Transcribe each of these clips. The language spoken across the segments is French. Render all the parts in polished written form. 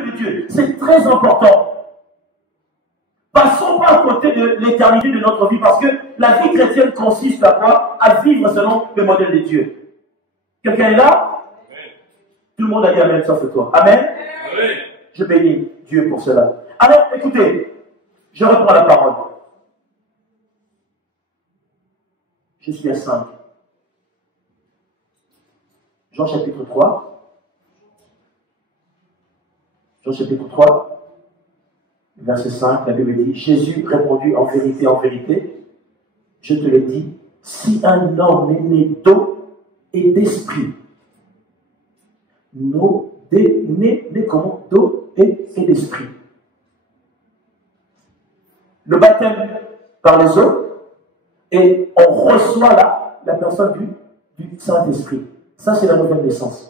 peuple de Dieu, c'est très important. Passons pas à côté de l'éternité de notre vie, parce que la vie chrétienne consiste à quoi? À vivre selon le modèle de Dieu. Quelqu'un est là? Tout le monde a dit Amen, sauf toi. Amen? Oui. Je bénis Dieu pour cela. Alors, écoutez, je reprends la parole. Je suis à 5. Jean chapitre 3. Jean chapitre 3, verset 5, la Bible dit, Jésus répondit en vérité, je te le dis, si un homme est né d'eau et d'esprit, né comment? D'eau et d'esprit. Le baptême par les eaux, et on reçoit là la personne du Saint-Esprit. Ça, c'est la nouvelle naissance.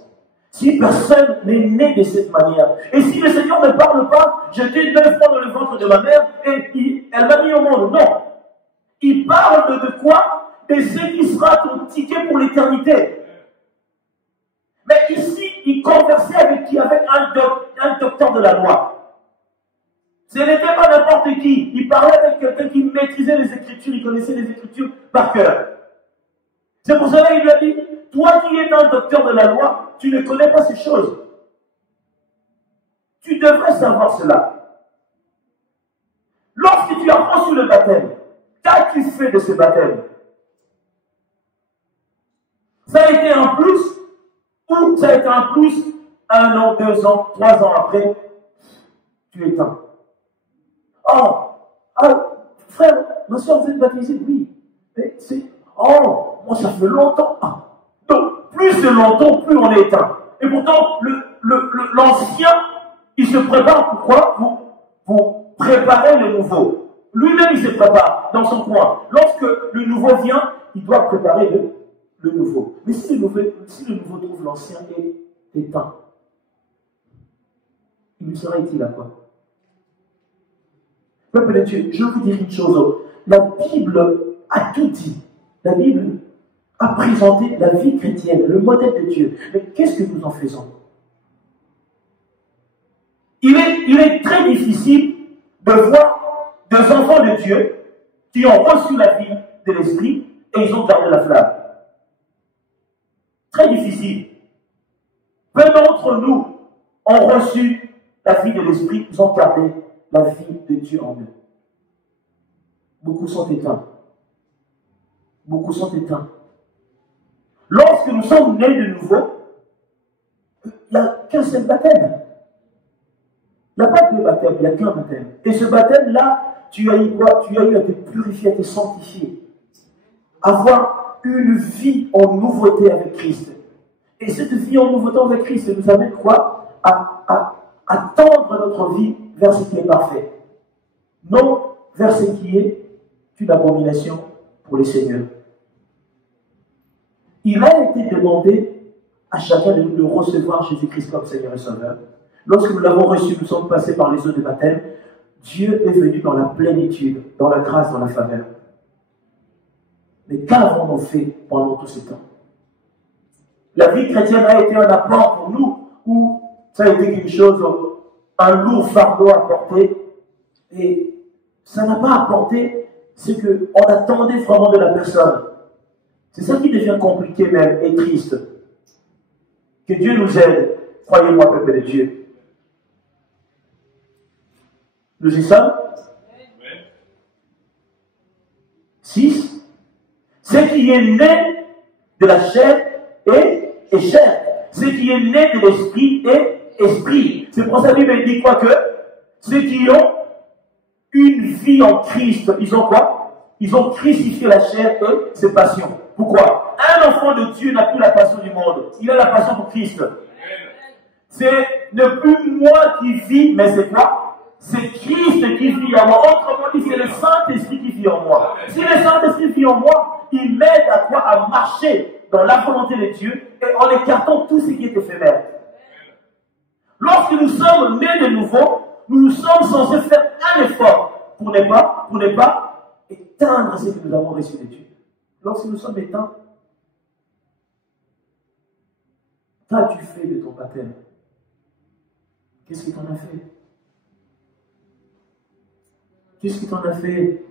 Si personne n'est né de cette manière, et si le Seigneur ne parle pas, j'étais 9 fois dans le ventre de ma mère, et elle m'a mis au monde. Non. Il parle de quoi? De ce qui sera ton ticket pour l'éternité. Mais ici, il conversait avec qui? Avec un docteur de la loi. Ce n'était pas n'importe qui. Il parlait avec quelqu'un qui maîtrisait les Écritures, il connaissait les Écritures par cœur. C'est pour cela qu'il lui a dit, toi qui es un docteur de la loi, tu ne connais pas ces choses. Tu devrais savoir cela. Lorsque tu as reçu le baptême, qu'as-tu fait de ce baptême? Ça a été un plus, ou ça a été un plus, 1 an, 2 ans, 3 ans après, tu éteins. Oh, frère, ma soeur, vous êtes baptisé? Oui. Mais c'est, moi ça fait longtemps. Donc, plus de longtemps, plus on est éteint. Et pourtant, l'ancien, il se prépare pourquoi? Pour préparer le nouveau. Lui-même, il se prépare dans son coin. Lorsque le nouveau vient, il doit préparer le nouveau. Mais si le nouveau trouve l'ancien éteint, il lui sera utile à quoi? Peuple de Dieu, je vais vous dire une chose. La Bible a tout dit. La Bible a présenté la vie chrétienne, le modèle de Dieu. Mais qu'est-ce que nous en faisons? Il est très difficile de voir des enfants de Dieu qui ont reçu la vie de l'Esprit et ils ont gardé la flamme. Très difficile. Peu d'entre nous ont reçu la vie de l'Esprit, ils ont gardé la vie de Dieu en eux. Beaucoup sont éteints. Beaucoup sont éteints. Lorsque nous sommes nés de nouveau, il n'y a qu'un seul baptême. Il n'y a pas deux baptêmes, il n'y a qu'un baptême. Et ce baptême-là, tu as eu quoi? Tu as eu à te purifier, à te sanctifier. Avoir une vie en nouveauté avec Christ. Et cette vie en nouveauté avec Christ nous amène quoi? À tendre notre vie vers ce qui est parfait. Non vers ce qui est une abomination pour les seigneurs. Il a été demandé à chacun de nous de recevoir Jésus-Christ comme Seigneur et Sauveur. Lorsque nous l'avons reçu, nous sommes passés par les eaux de baptême. Dieu est venu dans la plénitude, dans la grâce, dans la faveur. Mais qu'avons-nous fait pendant tout ce temps? La vie chrétienne a été un apport pour nous, ou ça a été quelque chose, un lourd fardeau à porter, et ça n'a pas apporté ce qu'on attendait vraiment de la personne. C'est ça qui devient compliqué même et triste. Que Dieu nous aide, croyez-moi, peuple de Dieu. Nous y sommes? 6. Ce qui est né de la chair est chair. Ce qui est né de l'esprit est esprit. C'est pour ça que la Bible dit quoi? Que ceux qui ont une vie en Christ, ils ont quoi? Ils ont crucifié la chair et ses passions. Pourquoi? Un enfant de Dieu n'a plus la passion du monde. Il a la passion pour Christ. C'est ne plus moi qui vis, mais c'est quoi? C'est Christ qui vit en moi. Autrement dit, c'est le Saint-Esprit qui vit en moi. Si le Saint-Esprit vit en moi, il m'aide à quoi? À marcher dans la volonté de Dieu et en écartant tout ce qui est éphémère. Lorsque nous sommes nés de nouveau, nous sommes censés faire un effort pour ne pas éteindre ce que nous avons reçu de Dieu. Lorsque nous sommes éteints, qu'as-tu fait de ton baptême? Qu'est-ce que tu en as fait? Qu'est-ce que tu en as fait?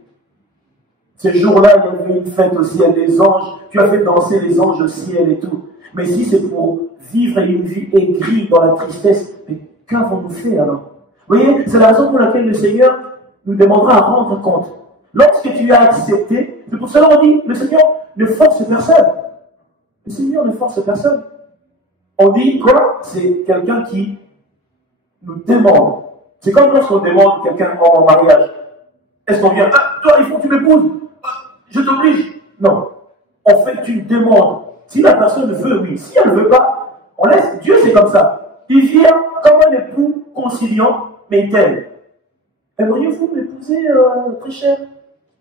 Ce jour-là, il y avait une fête au ciel des anges. Tu as fait danser les anges au ciel et tout. Mais si c'est pour vivre une vie aigrie dans la tristesse, mais qu'avons-nous fait alors? Vous voyez, c'est la raison pour laquelle le Seigneur nous demandera à rendre compte. Lorsque tu as accepté, c'est pour cela qu'on dit, le Seigneur ne force personne. Le Seigneur ne force personne. On dit quoi? C'est quelqu'un qui nous demande. C'est comme lorsqu'on demande quelqu'un en mariage. Est-ce qu'on vient, ah, toi, il faut que tu m'épouses. Je t'oblige. Non. On fait une demande. Si la personne veut, oui. Si elle ne veut pas, on laisse. Dieu, c'est comme ça. Il vient comme un époux conciliant, mais il t'aime. Aimeriez-vous m'épouser, très cher?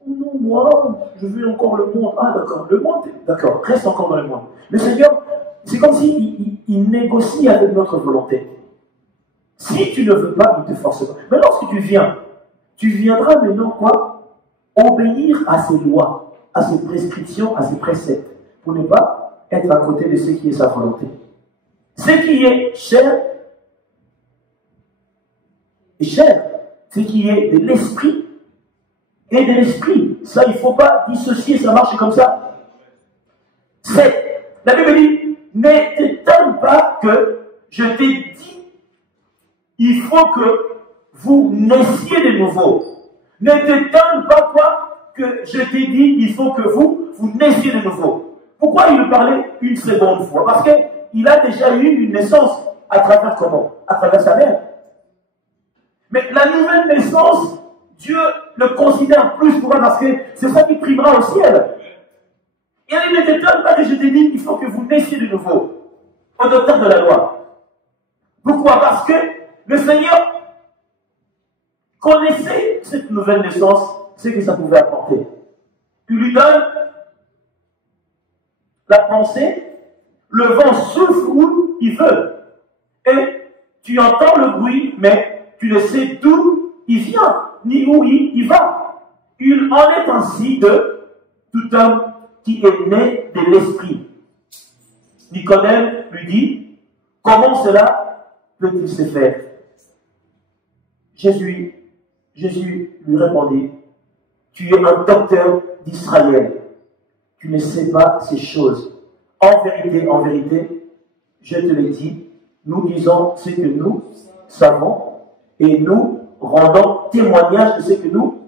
Oh non, moi, je veux encore le monde. Ah, d'accord. Le monde, d'accord. Reste encore dans le monde. Le Seigneur, c'est comme s'il il négocie avec notre volonté. Si tu ne veux pas, il ne te force pas. Mais lorsque tu viens, tu viendras maintenant quoi? Obéir à ses lois, à ses prescriptions, à ses préceptes, pour ne pas être à côté de ce qui est sa volonté. Ce qui est cher est cher. Ce qui est de l'esprit est de l'esprit. Ça, il ne faut pas dissocier, ça marche comme ça. La Bible dit, ne t'étonne pas que je t'ai dit, il faut que vous naissiez de nouveau. Ne t'étonne pas quoi que je t'ai dit, il faut que vous naissiez de nouveau. Pourquoi il me parlait une seconde fois? Parce qu'il a déjà eu une naissance à travers comment? À travers sa mère. Mais la nouvelle naissance, Dieu le considère plus pour moi parce que c'est ça qui primera au ciel. Et il ne t'étonne pas que je t'ai dit, il faut que vous naissiez de nouveau. Au docteur de la loi. Pourquoi? Parce que le Seigneur connaissait cette nouvelle naissance, ce que ça pouvait apporter. Tu lui donnes la pensée, le vent souffle où il veut. Et tu entends le bruit, mais tu ne sais d'où il vient, ni où il va. Il en est ainsi de tout homme qui est né de l'esprit. Nicodème lui dit, comment cela peut-il se faire? Jésus lui répondit, tu es un docteur d'Israël. Tu ne sais pas ces choses. En vérité, je te le dis, nous disons ce que nous savons et nous rendons témoignage de ce que nous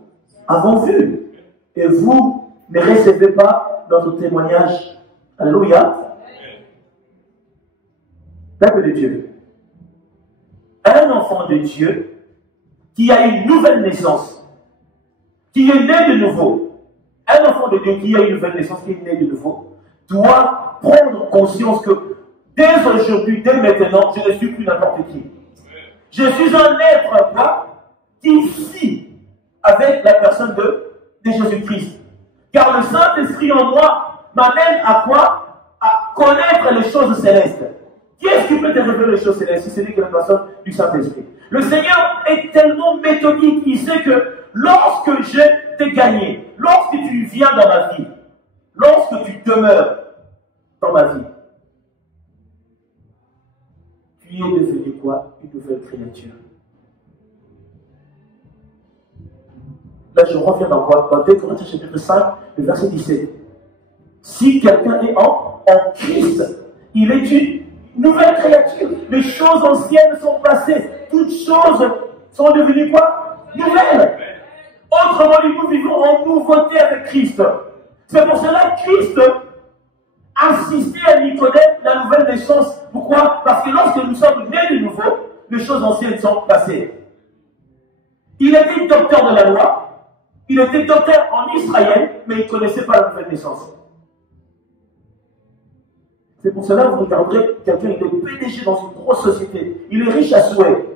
avons vu. Et vous ne recevez pas notre témoignage. Alléluia. Peuple de Dieu. Un enfant de Dieu qui a une nouvelle naissance, qui est né de nouveau. Un enfant de Dieu qui a une nouvelle naissance, qui est né de nouveau, doit prendre conscience que dès aujourd'hui, dès maintenant, je ne suis plus n'importe qui. Je suis un être qui vit avec la personne de Jésus-Christ. Car le Saint-Esprit en moi m'amène à quoi? À connaître les choses célestes. Qui est-ce qui peut te révéler les choses célestes si ce n'est que la personne du Saint-Esprit? Le Seigneur est tellement méthodique, il sait que lorsque je t'ai gagné, lorsque tu viens dans ma vie, lorsque tu demeures dans ma vie, tu es devenu quoi? Une nouvelle créature. Là, je reviens dans quoi? Dans 2 Corinthiens chapitre 5, le verset 17. Si quelqu'un est en Christ, il est une nouvelle créature. Les choses anciennes sont passées. Toutes choses sont devenues quoi? Nouvelles. Autrement dit, nous vivons en nouveauté avec Christ. C'est pour cela que Christ assistait à Nicodème la nouvelle naissance. Pourquoi? Parce que lorsque nous sommes nés de nouveau, les choses anciennes sont passées. Il était docteur de la loi. Il était docteur en Israël, mais il ne connaissait pas la nouvelle naissance. C'est pour cela que vous regarderez quelqu'un, il est PDG dans une grosse société. Il est riche à souhait.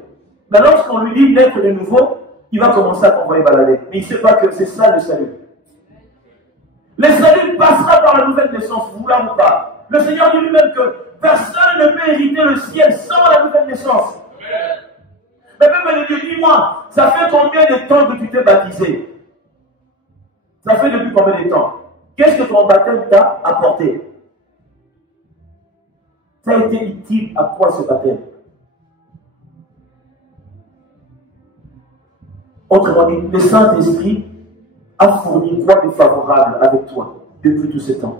Mais lorsqu'on lui dit naître de nouveau, il va commencer à t'envoyer balader. Mais il ne sait pas que c'est ça le salut. Le salut passera par la nouvelle naissance, voulant ou pas. Le Seigneur dit lui-même que personne ne peut hériter le ciel sans la nouvelle naissance. Mais même Dieu, dis-moi, ça fait combien de temps que tu t'es baptisé? Ça fait depuis combien de temps? Qu'est-ce que ton baptême t'a apporté? Ça a été utile à quoi ce baptême? Autrement dit, le Saint-Esprit a fourni quoi de favorable avec toi depuis tout ce temps?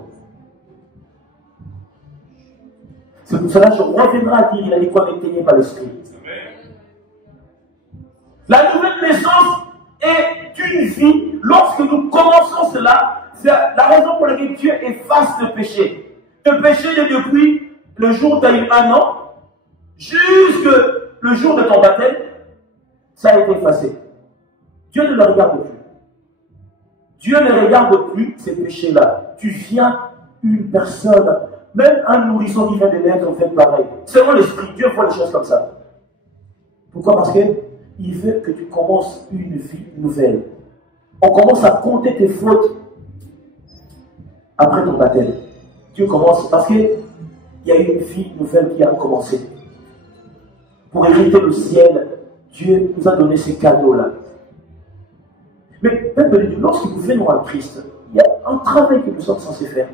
C'est pour cela que je reviendrai à dire, il a dit qu'on est téné par l'Esprit. La nouvelle naissance est une vie. Lorsque nous commençons cela, c'est la raison pour laquelle Dieu efface le péché. Le péché est depuis le jour où tu as eu 1 an, jusque le jour de ton baptême, ça a été effacé. Dieu ne le regarde plus. Dieu ne regarde plus ces péchés-là. Tu viens une personne, même un nourrisson qui vient de naître, fait pareil. Selon l'Esprit, Dieu voit les choses comme ça. Pourquoi? Parce qu'il veut que tu commences une vie nouvelle. On commence à compter tes fautes après ton baptême. Dieu commence parce qu'il y a une vie nouvelle qui a commencé. Pour hériter le ciel, Dieu nous a donné ces cadeaux-là. Mais peuple de Dieu, lorsque nous venons à Christ, il y a un travail que nous sommes censés faire.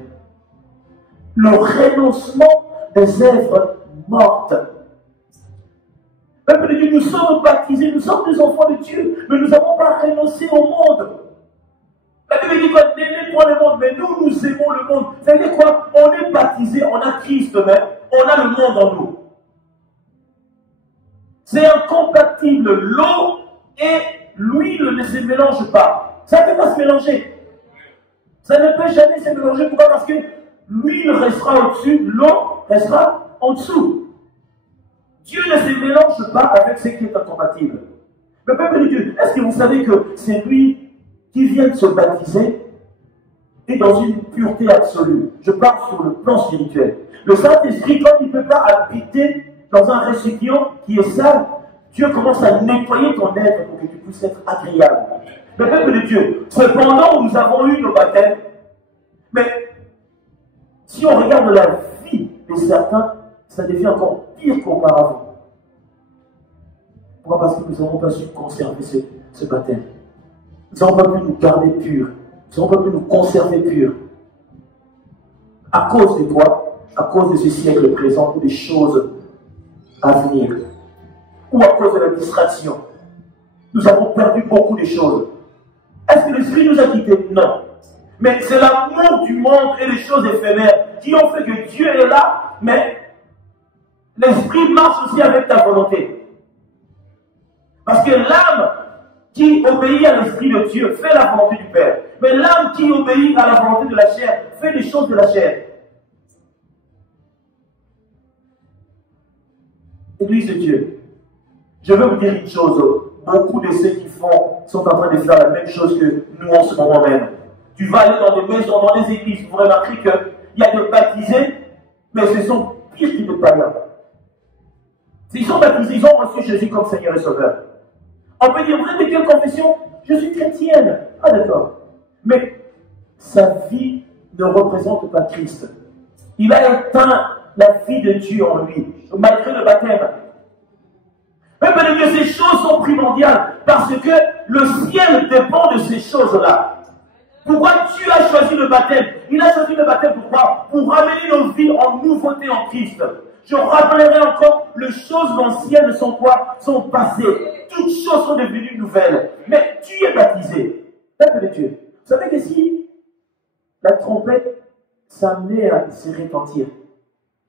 Le renoncement des œuvres mortes. Peuple de Dieu, nous sommes baptisés, nous sommes des enfants de Dieu, mais nous n'avons pas renoncé au monde. La Bible dit qu'on n'aimait pas le monde, mais nous, nous aimons le monde. Ça veut dire quoi? On est baptisé, on a Christ même, on a le monde en nous. C'est incompatible. L'eau et l'huile ne se mélangent pas. Ça ne peut pas se mélanger. Ça ne peut jamais se mélanger. Pourquoi? Parce que l'huile restera au-dessus, l'eau restera en dessous. Dieu ne se mélange pas avec ce qui est incompatible. Mais peuple de Dieu, est-ce que vous savez que c'est lui qui vient de se baptiser est dans une pureté absolue? Je parle sur le plan spirituel. Le Saint-Esprit, quand il ne peut pas habiter dans un récipient qui est sale, Dieu commence à nettoyer ton être pour que tu puisses être agréable. Mais peuple de Dieu, cependant nous avons eu nos baptêmes, mais si on regarde la vie de certains, ça devient encore pire qu'auparavant. Pourquoi? Parce que nous n'avons pas su conserver ce baptême. Nous n'avons pas pu nous garder purs. Nous n'avons pas pu nous conserver purs. À cause de quoi? À cause de ce siècle présent ou des choses à venir. Ou à cause de la distraction. Nous avons perdu beaucoup de choses. Est-ce que l'Esprit nous a quittés? Non. Mais c'est l'amour du monde et les choses éphémères qui ont fait que Dieu est là, mais l'Esprit marche aussi avec ta volonté. Parce que l'âme qui obéit à l'Esprit de Dieu fait la volonté du Père. Mais l'âme qui obéit à la volonté de la chair fait les choses de la chair. Église de Dieu, je veux vous dire une chose. Beaucoup de ceux qui font sont en train de faire la même chose que nous en ce moment même. Tu vas aller dans des maisons, dans des églises, vous remarquerez qu'il y a des baptisés, mais ce sont pires que des païens. S'ils sont baptisés, ils ont reçu Jésus comme Seigneur et Sauveur. On peut dire, vous êtes de quelle confession? Je suis chrétienne. Ah d'accord. Mais sa vie ne représente pas Christ. Il a éteint la vie de Dieu en lui, malgré le baptême. Mais bien Dieu, ces choses sont primordiales, parce que le ciel dépend de ces choses-là. Pourquoi Dieu a choisi le baptême? Il a choisi le baptême pourquoi? Pour ramener nos vies en nouveauté en Christ. Je rappellerai encore, les choses anciennes sont quoi? Sont passées. Toutes choses sont devenues nouvelles. Mais tu es baptisé. Peuple de Dieu. Vous savez que si la trompette s'amenait à se retentir,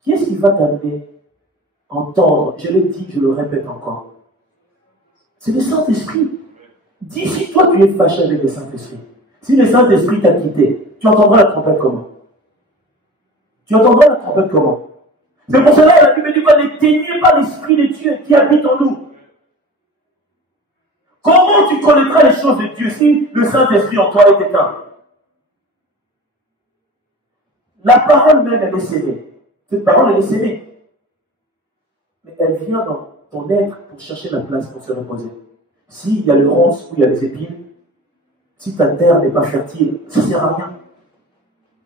qui est-ce qui va t'amener à entendre? Je l'ai dit, je le répète encore. C'est le Saint-Esprit. Dis si toi tu es fâché avec le Saint-Esprit. Si le Saint-Esprit t'a quitté, tu entendras la trompette comment? Tu entendras la trompette comment? C'est pour cela que la Bible dit qu'on est ténu par l'Esprit de Dieu qui habite en nous. Comment tu connaîtras les choses de Dieu si le Saint-Esprit en toi est éteint? La parole même, elle est scellée. Cette parole, elle est scellée. Mais elle vient dans ton être pour chercher la place pour se reposer. S'il y a le ronce ou il y a les épines, si ta terre n'est pas fertile, ça ne sert à rien.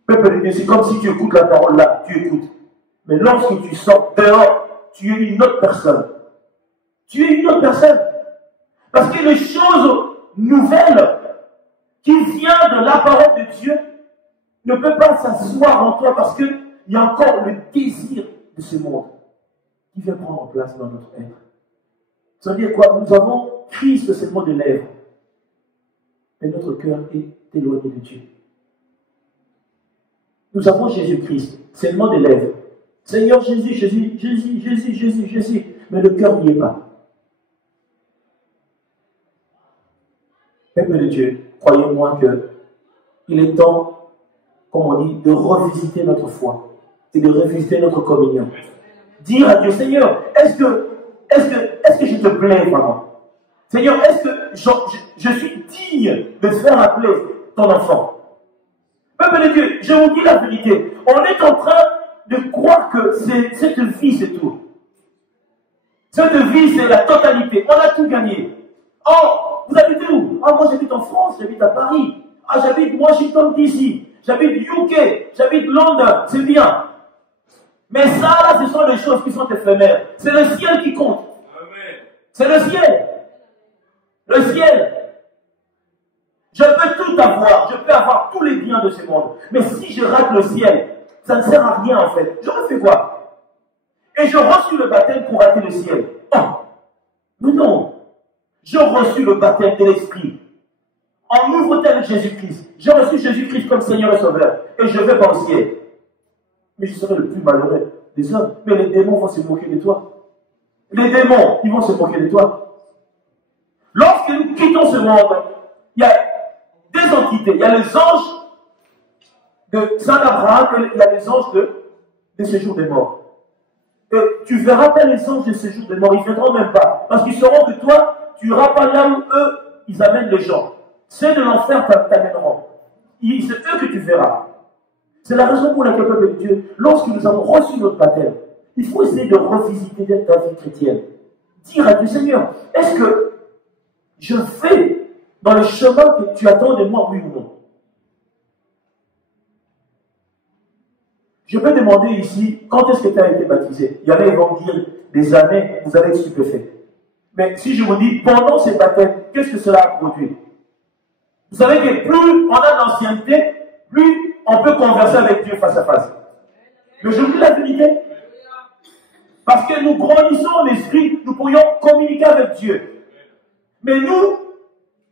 Peuple de Dieu, c'est comme si tu écoutes la parole là, tu écoutes. Mais lorsque tu sors dehors, tu es une autre personne. Tu es une autre personne. Parce que les choses nouvelles qui viennent de la parole de Dieu ne peuvent pas s'asseoir en toi parce qu'il y a encore le désir de ce monde qui vient prendre place dans notre être. Ça veut dire quoi? Nous avons Christ seulement des lèvres, mais notre cœur est éloigné de Dieu. Nous avons Jésus-Christ, c'est le nom des lèvres. Seigneur Jésus, Jésus, Jésus, Jésus, Jésus, Jésus, mais le cœur n'y est pas. Peuple de Dieu, croyez-moi qu'il est temps, comme on dit, de revisiter notre foi et de revisiter notre communion. Dire à Dieu, Seigneur, est-ce que je te plais vraiment? Seigneur, est-ce que je suis digne de faire appeler ton enfant? Peuple de Dieu, je vous dis la vérité. On est en train de croire que cette vie, c'est tout. Cette vie, c'est la totalité. On a tout gagné. Oh, vous habitez où? Ah, moi j'habite en France, j'habite à Paris. Ah, j'habite Washington DC. J'habite UK. J'habite Londres. C'est bien. Mais ça, là, ce sont des choses qui sont éphémères. C'est le ciel qui compte. C'est le ciel. Le ciel. Je peux tout avoir. Je peux avoir tous les biens de ce monde. Mais si je rate le ciel, ça ne sert à rien en fait. J'aurais fait quoi? Et je reçus le baptême pour rater le ciel. Oh. Mais non. J'ai reçu le baptême de l'Esprit. En nouveauté avec Jésus-Christ. J'ai reçu Jésus-Christ comme Seigneur et Sauveur. Et je vais dans le ciel. Mais je serai le plus malheureux des hommes. Mais les démons vont se moquer de toi. Les démons, ils vont se moquer de toi. Lorsque nous quittons ce monde, il y a des entités. Il y a les anges de Saint Abraham, il y a les anges de séjour des morts. Et tu verras pas les anges de séjour des morts, ils ne viendront même pas. Parce qu'ils sauront que toi, tu n'iras pas là où eux, ils amènent les gens. Ceux de l'enfer t'amèneront. C'est eux que tu verras. C'est la raison pour laquelle, peuple de Dieu, lorsque nous avons reçu notre baptême, il faut essayer de revisiter ta vie chrétienne. Dire à Dieu, Seigneur, est-ce que je fais dans le chemin que tu attends de moi, oui ou non? Je peux demander ici, quand est-ce que tu as été baptisé? Il y en a qui vont me dire des années, vous allez être stupéfait. Mais si je vous dis, pendant ces baptêmes, qu'est-ce que cela a produit? Vous savez que plus on a d'ancienneté, plus on peut converser avec Dieu face à face. Mais je vous dis la vérité. Parce que nous grandissons en esprit, nous pourrions communiquer avec Dieu. Mais nous,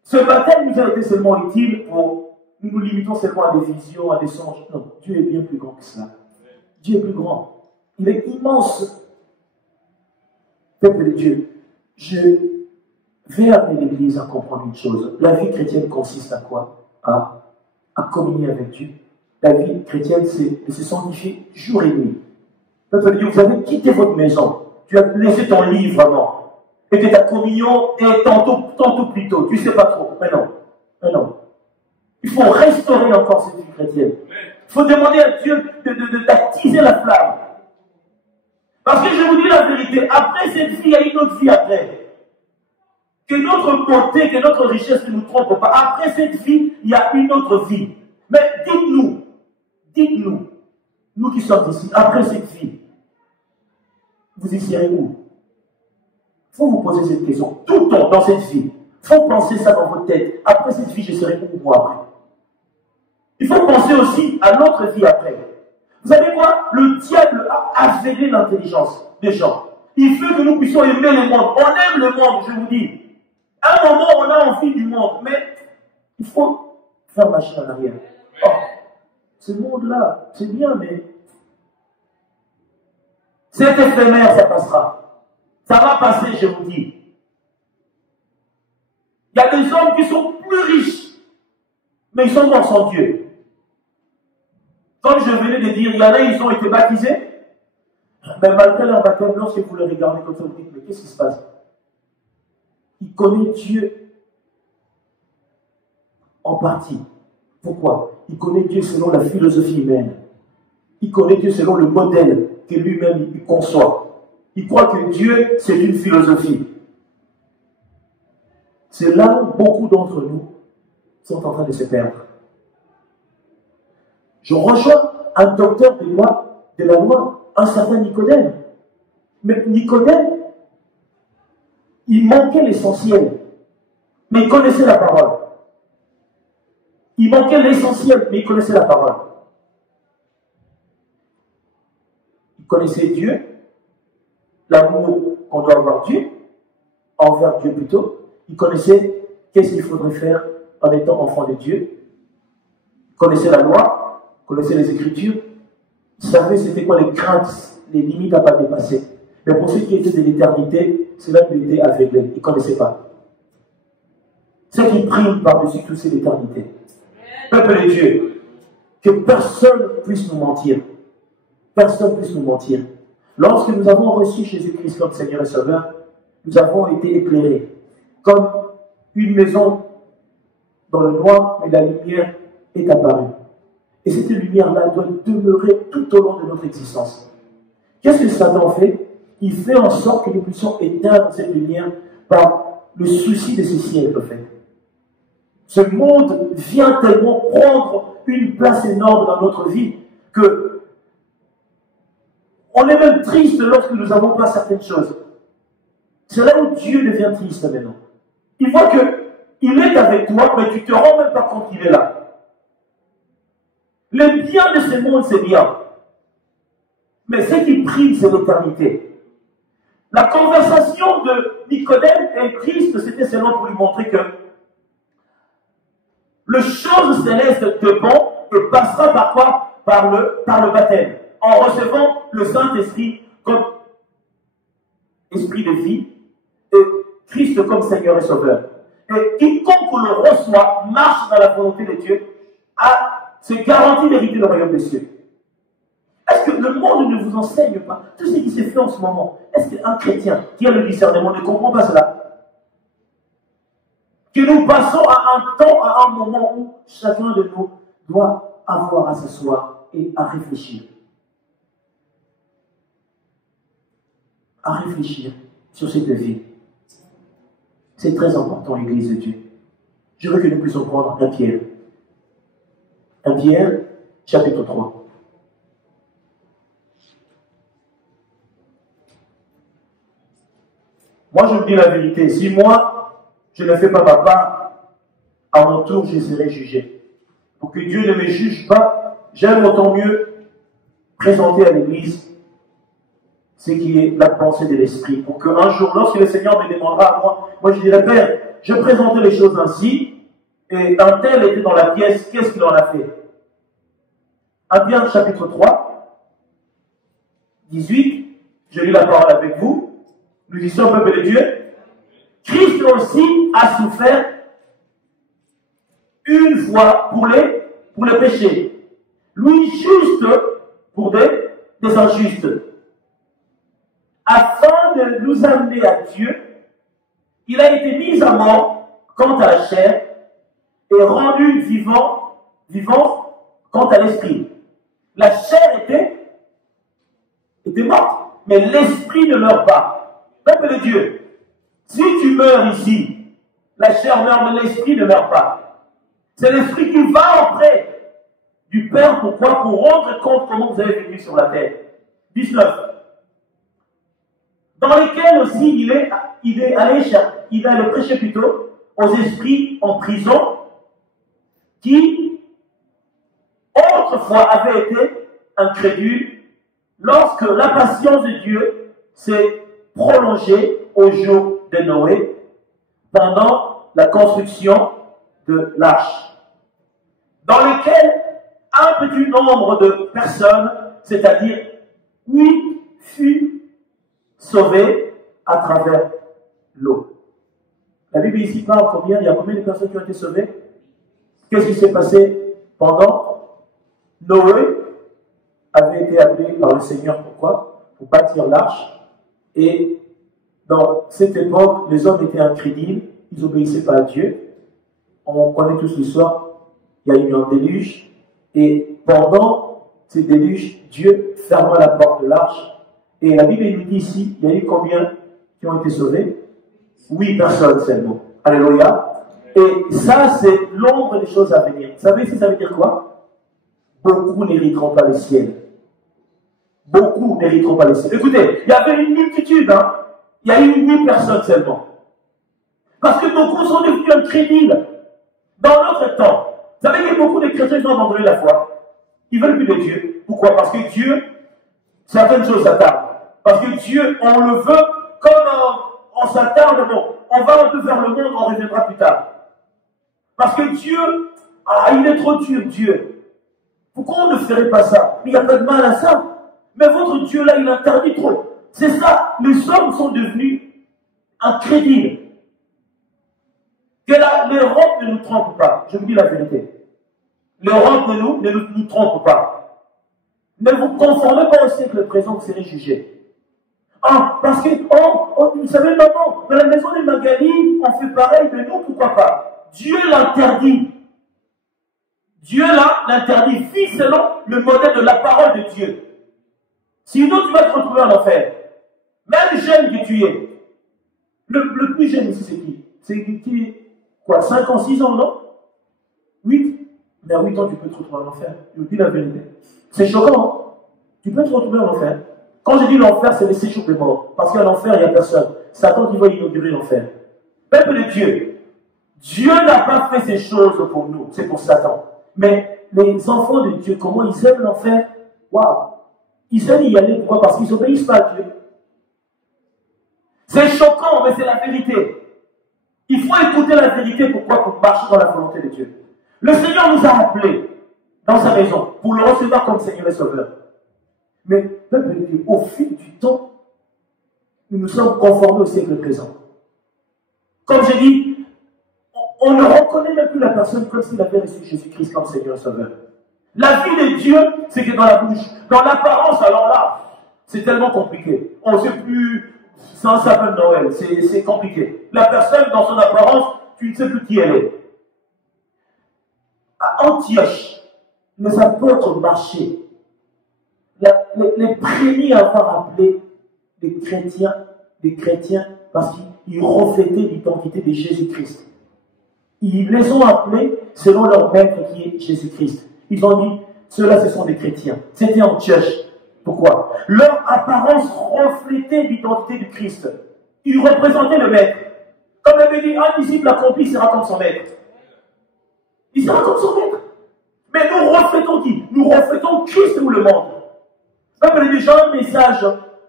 ce baptême nous a été seulement utile pour... Nous nous limitons seulement à des visions, à des songes. Non, Dieu est bien plus grand que cela. Dieu est plus grand. Il est immense. Peuple de Dieu, je vais amener l'Église à comprendre une chose. La vie chrétienne consiste à quoi? À communier avec Dieu. La vie chrétienne, c'est de se sanctifier jour et nuit. Peuple de Dieu, vous avez quitté votre maison. Tu as laissé ton lit vraiment. Et que ta communion est tantôt plus tôt. Tu ne sais pas trop. Mais non. Mais non. Il faut restaurer encore cette vie chrétienne. Il faut demander à Dieu d'attiser la flamme. Parce que je vous dis la vérité, après cette vie, il y a une autre vie après. Que notre beauté, que notre richesse ne nous trompe pas. Après cette vie, il y a une autre vie. Mais dites-nous, nous qui sommes ici, après cette vie, vous y serez où? Il faut vous poser cette question. Tout le temps dans cette vie. Il faut penser ça dans votre tête. Après cette vie, je serai où moi après? Il faut penser aussi à notre vie après. Vous savez quoi? Le diable a avéré l'intelligence des gens. Il veut que nous puissions aimer le monde. On aime le monde, je vous dis. À un moment, on a envie du monde, mais il faut faire machine en arrière. Oh, ce monde-là, c'est bien, mais c'est éphémère, ça passera. Ça va passer, je vous dis. Il y a des hommes qui sont plus riches, mais ils sont morts sans Dieu. Comme je venais de dire, il y en a, ils ont été baptisés, mais malgré leur baptême, lorsque vous les regardez comme ça, vous dites, mais qu'est-ce qui se passe? Ils connaissent Dieu en partie. Pourquoi? Il connaît Dieu selon la philosophie humaine. Il connaît Dieu selon le modèle que lui-même il conçoit. Il croit que Dieu, c'est une philosophie. C'est là où beaucoup d'entre nous sont en train de se perdre. Je rejoins un docteur de la loi, un certain Nicodème. Mais Nicodème, il manquait l'essentiel, mais il connaissait la parole. Il manquait l'essentiel, mais il connaissait la parole. Il connaissait Dieu, l'amour qu'on doit avoir Dieu, envers Dieu plutôt. Il connaissait qu'est-ce qu'il faudrait faire en étant enfant de Dieu, connaissait la loi, connaissait les Écritures, savait c'était quoi les craintes, les limites à ne pas dépasser. Mais pour ceux qui étaient de l'éternité, cela lui était aveuglé. Ils ne connaissaient pas. Ceux qui priment par-dessus tout, c'est l'éternité. Peuple de Dieu, que personne ne puisse nous mentir. Personne ne puisse nous mentir. Lorsque nous avons reçu Jésus-Christ comme Seigneur et Sauveur, nous avons été éclairés. Comme une maison dans le noir, mais la lumière est apparue. Et cette lumière-là doit demeurer tout au long de notre existence. Qu'est-ce que Satan fait? Il fait en sorte que nous puissions éteindre cette lumière par le souci de ce siècle, en fait. Ce monde vient tellement prendre une place énorme dans notre vie que on est même triste lorsque nous n'avons pas certaines choses. C'est là où Dieu devient triste maintenant. Il voit qu'il est avec toi, mais tu ne te rends même pas compte qu'il est là. Le bien de ce monde, c'est bien. Mais ce qui prime, c'est l'éternité. La conversation de Nicodème et Christ, c'était seulement pour lui montrer que le chose céleste de bon et passera par quoi? Par le baptême. En recevant le Saint-Esprit comme esprit de vie et Christ comme Seigneur et Sauveur. Et quiconque le reçoit, marche dans la volonté de Dieu, se garantit d'hériter le royaume des cieux. Est-ce que le monde ne vous enseigne pas tout ce qui se fait en ce moment? Est-ce qu'un chrétien qui a le discernement ne comprend pas cela? Que nous passons à un temps, à un moment où chacun de nous doit avoir à s'asseoir et à réfléchir. À réfléchir sur cette vie. C'est très important, l'Église de Dieu. Je veux que nous puissions prendre un Pierre. Un Pierre, chapitre 3. Moi, je vous dis la vérité. Si moi, je ne fais pas ma part, à mon tour, je serai jugé. Pour que Dieu ne me juge pas, j'aime autant mieux présenter à l'Église ce qui est la pensée de l'Esprit. Pour qu'un jour, lorsque le Seigneur me demandera à moi je dirai, Père, je présentais les choses ainsi, et un tel était dans la pièce, qu'est-ce qu'il en a fait? 1 Pierre chapitre 3, 18, je lis la parole avec vous. Nous disons, peuple de Dieu, Christ aussi a souffert une fois pour les péchés. Lui juste pour des injustes. Afin de nous amener à Dieu, il a été mis à mort quant à la chair et rendu vivant quant à l'esprit. La chair était morte, mais l'esprit ne meurt pas. Peuple de Dieu, si tu meurs ici, la chair meurt, mais l'esprit ne meurt pas. C'est l'esprit qui va auprès du Père. Pourquoi? Pour rendre compte comment vous avez vécu sur la terre. 19. Dans lesquels aussi il a prêché plutôt aux esprits en prison qui autrefois avaient été incrédules lorsque la patience de Dieu s'est prolongée au jour de Noé pendant la construction de l'arche, dans lequel un petit nombre de personnes, c'est-à-dire 8, fut sauvé à travers l'eau. La Bible ici parle combien? Il y a combien de personnes qui ont été sauvées? Qu'est-ce qui s'est passé pendant Noé avait été appelé par le Seigneur? Pourquoi? Pour bâtir l'arche. Et dans cette époque, les hommes étaient incrédules, ils n'obéissaient pas à Dieu. On connaît tous l'histoire. Il y a eu un déluge. Et pendant ce déluge, Dieu ferma la porte de l'arche. Et la Bible nous dit ici, il y a eu combien qui ont été sauvés? 8 personnes seulement. Alléluia. Et ça, c'est l'ombre des choses à venir. Vous savez, ça veut dire quoi? Beaucoup n'hériteront pas le ciel. Beaucoup n'hériteront pas le ciel. Écoutez, il y avait une multitude, hein. Il y a eu 8 personnes seulement. Parce que beaucoup sont devenus incrédules. Dans notre temps, vous savez qu'il y a beaucoup de chrétiens qui ont abandonné la foi. Ils veulent plus de Dieu. Pourquoi? Parce que Dieu, certaines choses s'attardent. Parce que Dieu, on le veut comme on s'attarde, bon, on va un peu vers le monde, on reviendra plus tard. Parce que Dieu, il est trop dur, Dieu. Pourquoi on ne ferait pas ça? Il n'y a pas de mal à ça. Mais votre Dieu là, il interdit trop. C'est ça, les hommes sont devenus incrédules. Que l'Europe ne nous trompe pas. Je vous dis la vérité. L'Europe ne nous trompe pas. Ne vous conformez pas au siècle présent, vous serez jugé. Parce que, vous savez, maman, dans la maison de Magali, on fait pareil, mais nous, pourquoi pas? Dieu l'interdit. Dieu là l'interdit. Vis selon le modèle de la parole de Dieu. Sinon, tu vas te retrouver en enfer. Même jeune que tu es. Le plus jeune ici, c'est qui? C'est qui? Quoi, 5 ans, 6 ans, non? 8? Mais à 8 ans, tu peux te retrouver en enfer. Je vous dis la vérité. C'est choquant, hein? Tu peux te retrouver en enfer. Quand je dis l'enfer, c'est le séjour des morts. Parce qu'à l'enfer, il n'y a personne. Satan qui va inaugurer l'enfer. Peuple de Dieu. Dieu n'a pas fait ces choses pour nous. C'est pour Satan. Mais les enfants de Dieu, comment ils aiment l'enfer? Waouh! Ils aiment y aller. Pourquoi? Parce qu'ils n'obéissent pas à Dieu. C'est choquant, mais c'est la vérité. Il faut écouter la vérité. Pourquoi? Pour marcher dans la volonté de Dieu. Le Seigneur nous a appelés dans sa maison pour le recevoir comme Seigneur et Sauveur. Mais, peuple de Dieu, au fil du temps, nous nous sommes conformés au siècle présent. Comme j'ai dit, on ne reconnaît même plus la personne comme s'il avait reçu Jésus-Christ comme Seigneur et Sauveur. La vie de Dieu, c'est que dans la bouche, dans l'apparence, alors là, c'est tellement compliqué. On ne sait plus, ça s'appelle Noël, c'est compliqué. La personne, dans son apparence, tu ne sais plus qui elle est. À Antioche, les apôtres marchaient. Les premiers à avoir appelé des chrétiens, parce qu'ils reflétaient l'identité de Jésus-Christ. Ils les ont appelés selon leur maître qui est Jésus-Christ. Ils ont dit, ceux-là, ce sont des chrétiens. C'était Antioche. Pourquoi? Leur apparence reflétait l'identité du Christ. Ils représentaient le maître. Comme avait dit, un disciple accompli, il sera comme son maître. Il sera comme son maître. Mais nous reflétons qui? Nous reflétons Christ ou le monde. Peuple de gens, un message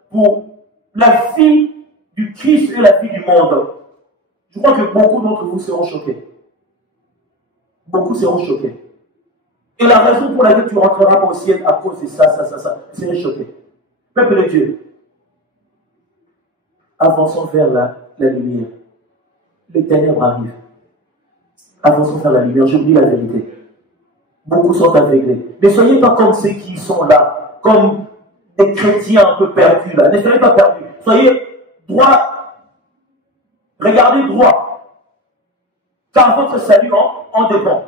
pour la vie du Christ et la vie du monde. Je crois que beaucoup d'entre vous seront choqués. Beaucoup seront choqués. Et la raison pour laquelle tu ne rentreras pas au ciel à cause de ça, tu serais choqué. Peuple de Dieu, avançons vers la lumière. Les ténèbres arrivent. Avançons vers la lumière. Je vous dis la vérité. Beaucoup sont aveuglés. Ne soyez pas comme ceux qui sont là, comme des chrétiens un peu perdus là. Ne soyez pas perdus. Soyez droit. Regardez droit. Car votre salut en dépend.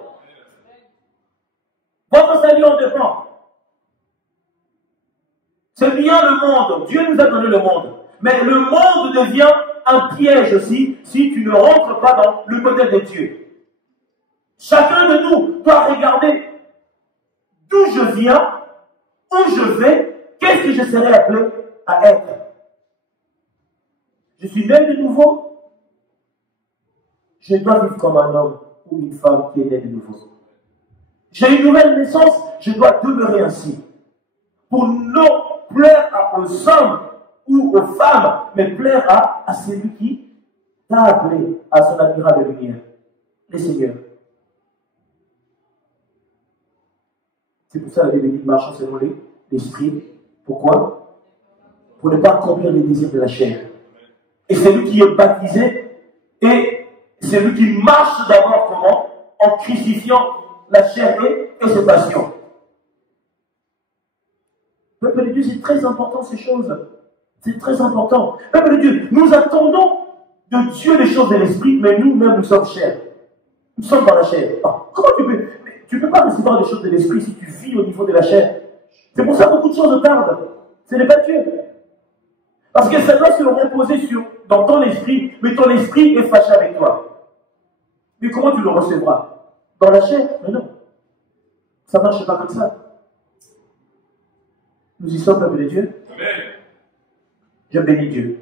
Votre salut en dépend. C'est bien le monde. Dieu nous a donné le monde. Mais le monde devient un piège aussi si tu ne rentres pas dans le modèle de Dieu. Chacun de nous doit regarder d'où je viens, où je vais, qu'est-ce que je serai appelé à être. Je suis né de nouveau. Je dois vivre comme un homme ou une femme qui est née de nouveau. J'ai une nouvelle naissance, je dois demeurer ainsi. Pour non plaire aux hommes ou aux femmes, mais plaire à celui qui t'a appelé à son admirable lumière, le Seigneur. C'est pour ça que la Bible dit marchons selon l'esprit. Pourquoi? Pour ne pas accomplir les désirs de la chair. Et celui qui est baptisé, et celui qui marche d'abord comment? En crucifiant la chair et ses passions. Peuple de Dieu, c'est très important ces choses. C'est très important. Peuple de Dieu, nous attendons de Dieu les choses de l'esprit, mais nous-mêmes, nous sommes chers. Nous sommes dans la chair. Comment tu ne peux pas recevoir des choses de l'esprit si tu vis au niveau de la chair? C'est pour ça que beaucoup de choses tardent. Ce n'est pas Dieu. Parce que ça doit se reposer dans ton esprit, mais ton esprit est fâché avec toi. Mais comment tu le recevras? Dans la chair? Mais non. Ça ne marche pas comme ça. Nous y sommes, peuple de Dieu. Amen. Je bénis Dieu.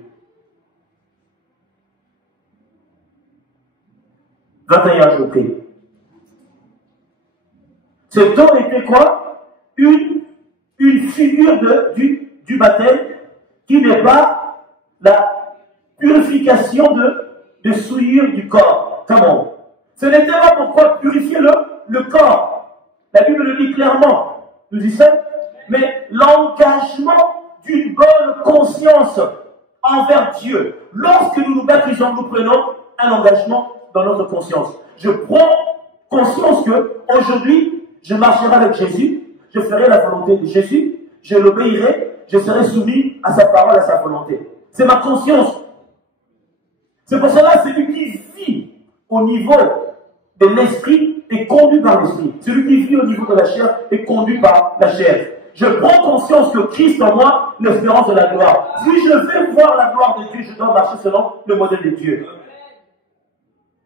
21 jours pris. Cet eau était quoi? Une figure du baptême qui n'est pas la purification de souillure du corps. Comment? Ce n'était pas pourquoi purifier le corps. La Bible le dit clairement. Nous y sommes. Mais l'engagement d'une bonne conscience envers Dieu. Lorsque nous nous baptisons, nous prenons un engagement dans notre conscience. Je prends conscience que aujourd'hui, je marcherai avec Jésus, je ferai la volonté de Jésus, je l'obéirai, je serai soumis à sa parole, à sa volonté. C'est ma conscience. C'est pour cela, celui qui vit au niveau de l'esprit est conduit par l'esprit. Celui qui vit au niveau de la chair est conduit par la chair. Je prends conscience que Christ en moi, l'espérance de la gloire. Si je veux voir la gloire de Dieu, je dois marcher selon le modèle de Dieu.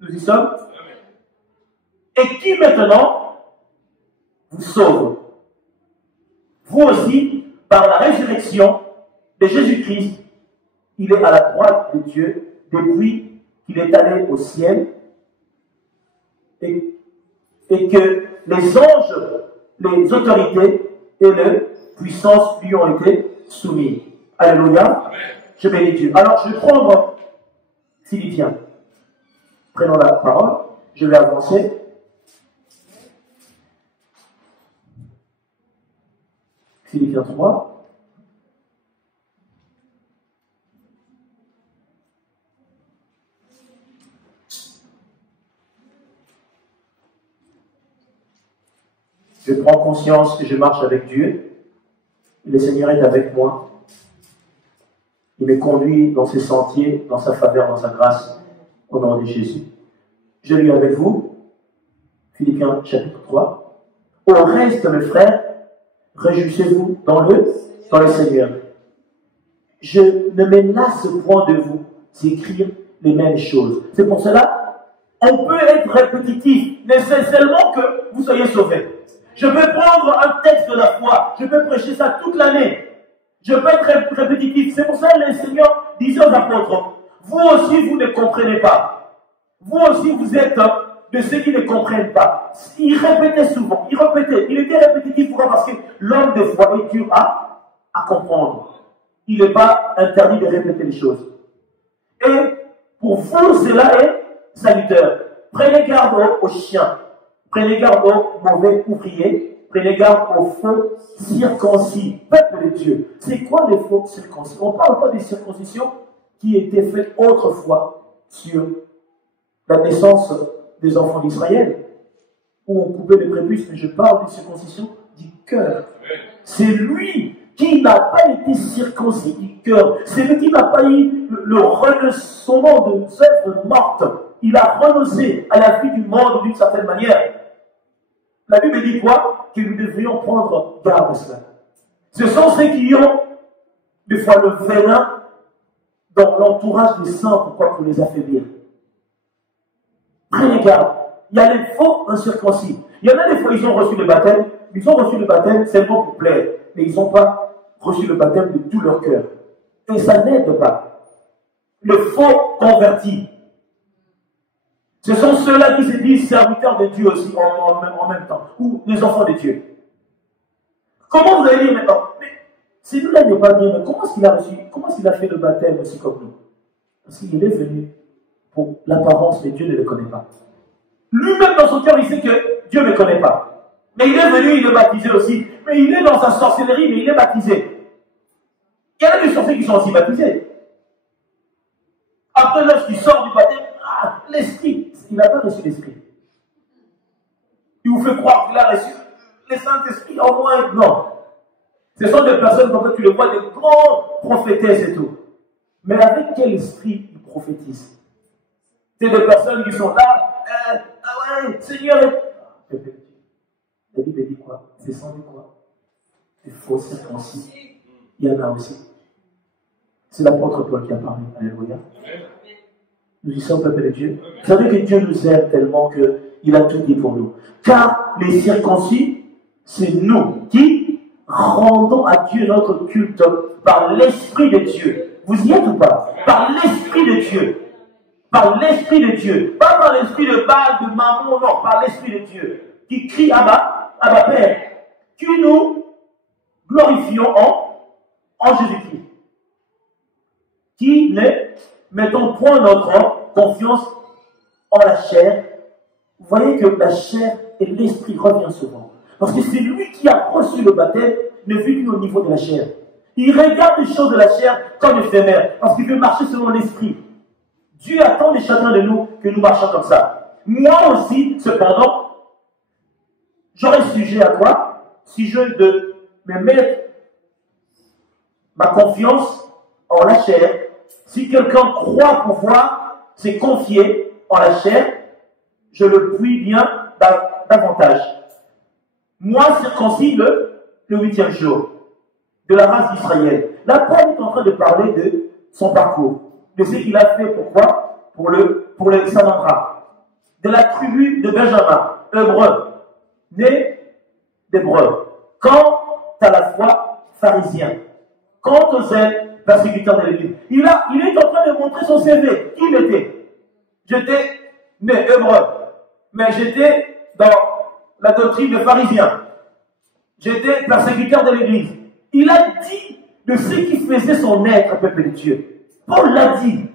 Nous y sommes? Et qui maintenant vous sauve? Vous aussi, par la résurrection de Jésus-Christ, il est à la droite de Dieu depuis qu'il est allé au ciel et que les anges, les autorités et les puissances lui ont été soumis. Alléluia. Amen. Je bénis Dieu. Alors, je vais prendre Philippiens. Prenons la parole. Je vais avancer. Philippiens 3. Je prends conscience que je marche avec Dieu. Le Seigneur est avec moi. Il me conduit dans ses sentiers, dans sa faveur, dans sa grâce, au nom de Jésus. Je lis avec vous, Philippiens chapitre 3. Au reste, mes frères, réjouissez-vous dans le Seigneur. Je ne me lasse point de vous écrire les mêmes choses. C'est pour cela, on peut être répétitif, nécessairement que vous soyez sauvés. Je peux prendre un texte de la foi, je peux prêcher ça toute l'année. Je peux être répétitif. C'est pour ça que le Seigneur disait aux apôtres, vous aussi vous ne comprenez pas. Vous aussi vous êtes de ceux qui ne comprennent pas. Il répétait souvent, il était répétitif. Pourquoi? Parce que l'homme de foi est dur à comprendre. Il n'est pas interdit de répéter les choses. Et pour vous, cela est salutaire. Prenez garde aux chiens. Prenez garde aux mauvais ouvriers. Prenez garde aux faux circoncis. Peuple de Dieu. C'est quoi les faux circoncis? On ne parle pas des circoncisions qui étaient faites autrefois sur la naissance des enfants d'Israël, où on coupait les prépuces, mais je parle des circoncisions du cœur. C'est lui qui n'a pas été circoncis du cœur. C'est lui qui n'a pas eu le renoncement de œuvres mortes. Il a renoncé à la vie du monde d'une certaine manière. La Bible dit quoi? Que nous devrions prendre garde à cela. Ce sont ceux qui ont des fois le venin dans l'entourage des saints. Pourquoi? Pour les affaiblir. Prenez garde. Il y a les faux incirconcis. Il y en a des fois, ils ont reçu le baptême. Ils ont reçu le baptême seulement pour plaire. Mais ils n'ont pas reçu le baptême de tout leur cœur. Et ça n'aide pas. Le faux converti. Ce sont ceux-là qui se disent serviteurs de Dieu aussi en même temps. Ou les enfants de Dieu. Comment vous allez dire maintenant? Mais celui-là n'est pas bien. Mais comment est-ce qu'il a reçu? Comment est-ce qu'il a fait le baptême aussi comme nous? Parce qu'il est venu pour l'apparence, mais Dieu ne le connaît pas. Lui-même dans son cœur, il sait que Dieu ne le connaît pas. Mais il est venu, il est baptisé aussi. Mais il est dans sa sorcellerie, mais il est baptisé. Il y en a des sorciers qui sont aussi baptisés. Après, lorsqu'il sort du baptême, l'esprit, il n'a pas reçu l'esprit. Il vous fait croire qu'il a reçu le Saint-Esprit en moins. Non. Ce sont des personnes, comme ça, tu le vois, des grands prophétesses et tout. Mais avec quel esprit ils prophétisent? C'est des personnes qui sont là, ah ouais, Seigneur. La Bible dit quoi? C'est sans dit quoi? Des faux circoncis. Il y en a aussi. C'est l'apôtre Paul qui a parlé. Alléluia. Nous y sommes, peuple de Dieu. Vous savez que Dieu nous aime tellement qu'il a tout dit pour nous. Car les circoncis, c'est nous qui rendons à Dieu notre culte par l'Esprit de Dieu. Vous y êtes ou pas? Par l'Esprit de Dieu. Par l'Esprit de Dieu. Pas par l'Esprit de Baal, de Mammon, non. Par l'Esprit de Dieu. Qui crie Abba, Abba Père. Que nous glorifions en Jésus-Christ. Qui ne mettons point notre confiance en la chair, vous voyez que la chair et l'esprit reviennent souvent. Parce que c'est lui qui a reçu le baptême, ne vit plus au niveau de la chair. Il regarde les choses de la chair comme éphémères, parce qu'il veut marcher selon l'esprit. Dieu attend de chacun de nous que nous marchions comme ça. Moi aussi, cependant, j'aurais sujet à quoi? Sujet de me mettre ma confiance en la chair. Si quelqu'un croit pouvoir se confier en la chair, je le puis bien davantage. Moi, circoncis le 8e jour de la race d'Israël. Là, Paul est en train de parler de son parcours, de ce qu'il a fait, pourquoi? Pour les Sanandra, de la tribu de Benjamin, hébreu, né d'hébreu. Quant à la foi, pharisien. Quant aux zèles, persécuteur de l'Église. Il est en train de montrer son CV. Qui il était? J'étais né hébreu, mais j'étais dans la doctrine de pharisien. J'étais persécuteur de l'Église. Il a dit de ce qui faisait son être, peuple de Dieu. Paul l'a dit.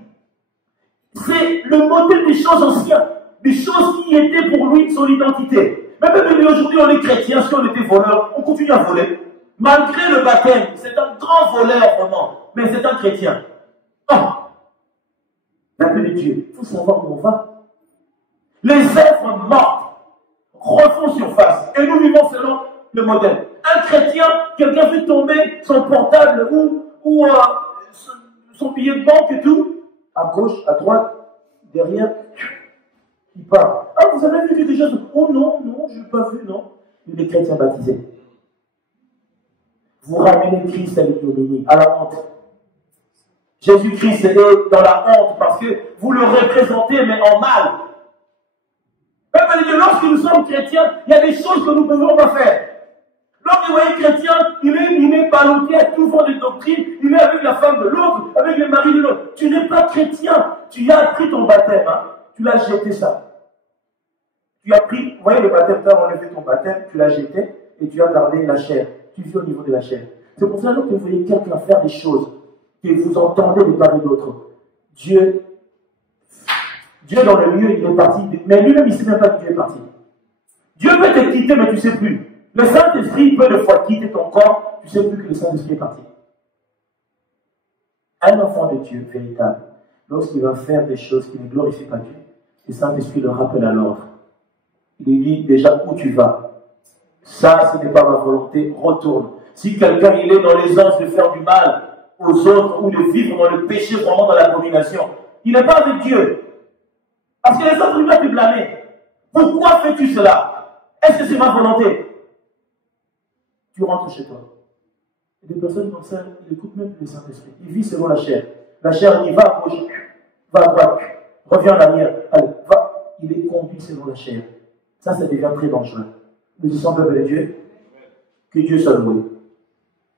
C'est le modèle des choses anciennes, des choses qui étaient pour lui son identité. Même aujourd'hui, on est chrétien, si on était voleur, on continue à voler. Malgré le baptême, c'est un grand voleur vraiment, mais c'est un chrétien. Oh! Peuple de Dieu, il faut savoir où on va. Les œuvres mortes refont surface, et nous vivons selon le modèle. Un chrétien, quelqu'un fait tomber son portable ou son billet de banque et tout, à gauche, à droite, derrière, il part. Ah, vous avez vu quelque chose? Oh non, je n'ai pas vu, non. Il est chrétien baptisé. Vous ramenez Christ à l'ignominie, à la honte. Jésus-Christ est dans la honte parce que vous le représentez, mais en mal. Lorsque nous sommes chrétiens, il y a des choses que nous ne pouvons pas faire. Lorsque vous voyez chrétien, il est ballotté à tout vent de doctrine, il est avec la femme de l'autre, avec le mari de l'autre. Tu n'es pas chrétien, tu as pris ton baptême, hein? Tu l'as jeté ça. Tu as pris, vous voyez le baptême, tu as enlevé ton baptême, tu l'as jeté et tu as gardé la chair. Tu vis au niveau de la chair. C'est pour cela que vous voyez quelqu'un faire des choses que vous entendez de part et d'autre. Dieu dans le lieu, il est parti, mais lui-même, il ne sait même pas que Dieu est parti. Dieu peut te quitter, mais tu ne sais plus. Le Saint-Esprit peut des fois quitter ton corps, tu ne sais plus que le Saint-Esprit est parti. Un enfant de Dieu véritable, lorsqu'il va faire des choses qui ne glorifient pas Dieu, le Saint-Esprit le rappelle à l'ordre. Il lui dit déjà où tu vas. Ça, ce n'est pas ma volonté, retourne. Si quelqu'un il est dans les anges de faire du mal aux autres ou de vivre dans le péché, vraiment dans l'abomination, il n'est pas avec Dieu. Parce que les autres, ils vont te blâmer. Pourquoi fais-tu cela? Est-ce que c'est ma volonté? Tu rentres chez toi. Et des personnes comme ça, ils n'écoutent même plus le Saint-Esprit. Ils vivent selon la chair. La chair, il va à gauche, va à droite, revient en arrière. Allez, va. Il est conduit selon la chair. Ça devient très dangereux. Nous disons, peuple de Dieu, que Dieu soit loué.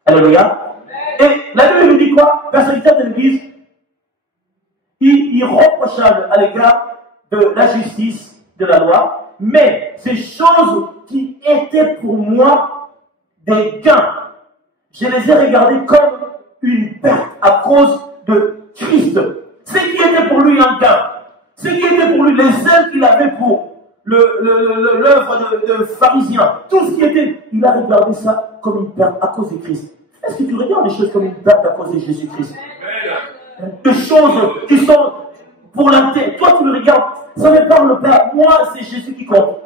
Alléluia. Et la Bible nous dit quoi? Persécuteur de l'Église, il reprochable à l'égard de la justice, de la loi, mais ces choses qui étaient pour moi des gains, je les ai regardées comme une perte à cause de Christ. Ce qui était pour lui un gain, ce qui était pour lui les ailes qu'il avait pour l'œuvre de pharisien, tout ce qui était, il a regardé ça comme une perte à cause de Christ. Est-ce que tu regardes les choses comme une perte à cause de Jésus-Christ? Des choses qui sont pour la terre. Toi, tu le regardes, ça ne parle pas. Moi, c'est Jésus qui compte.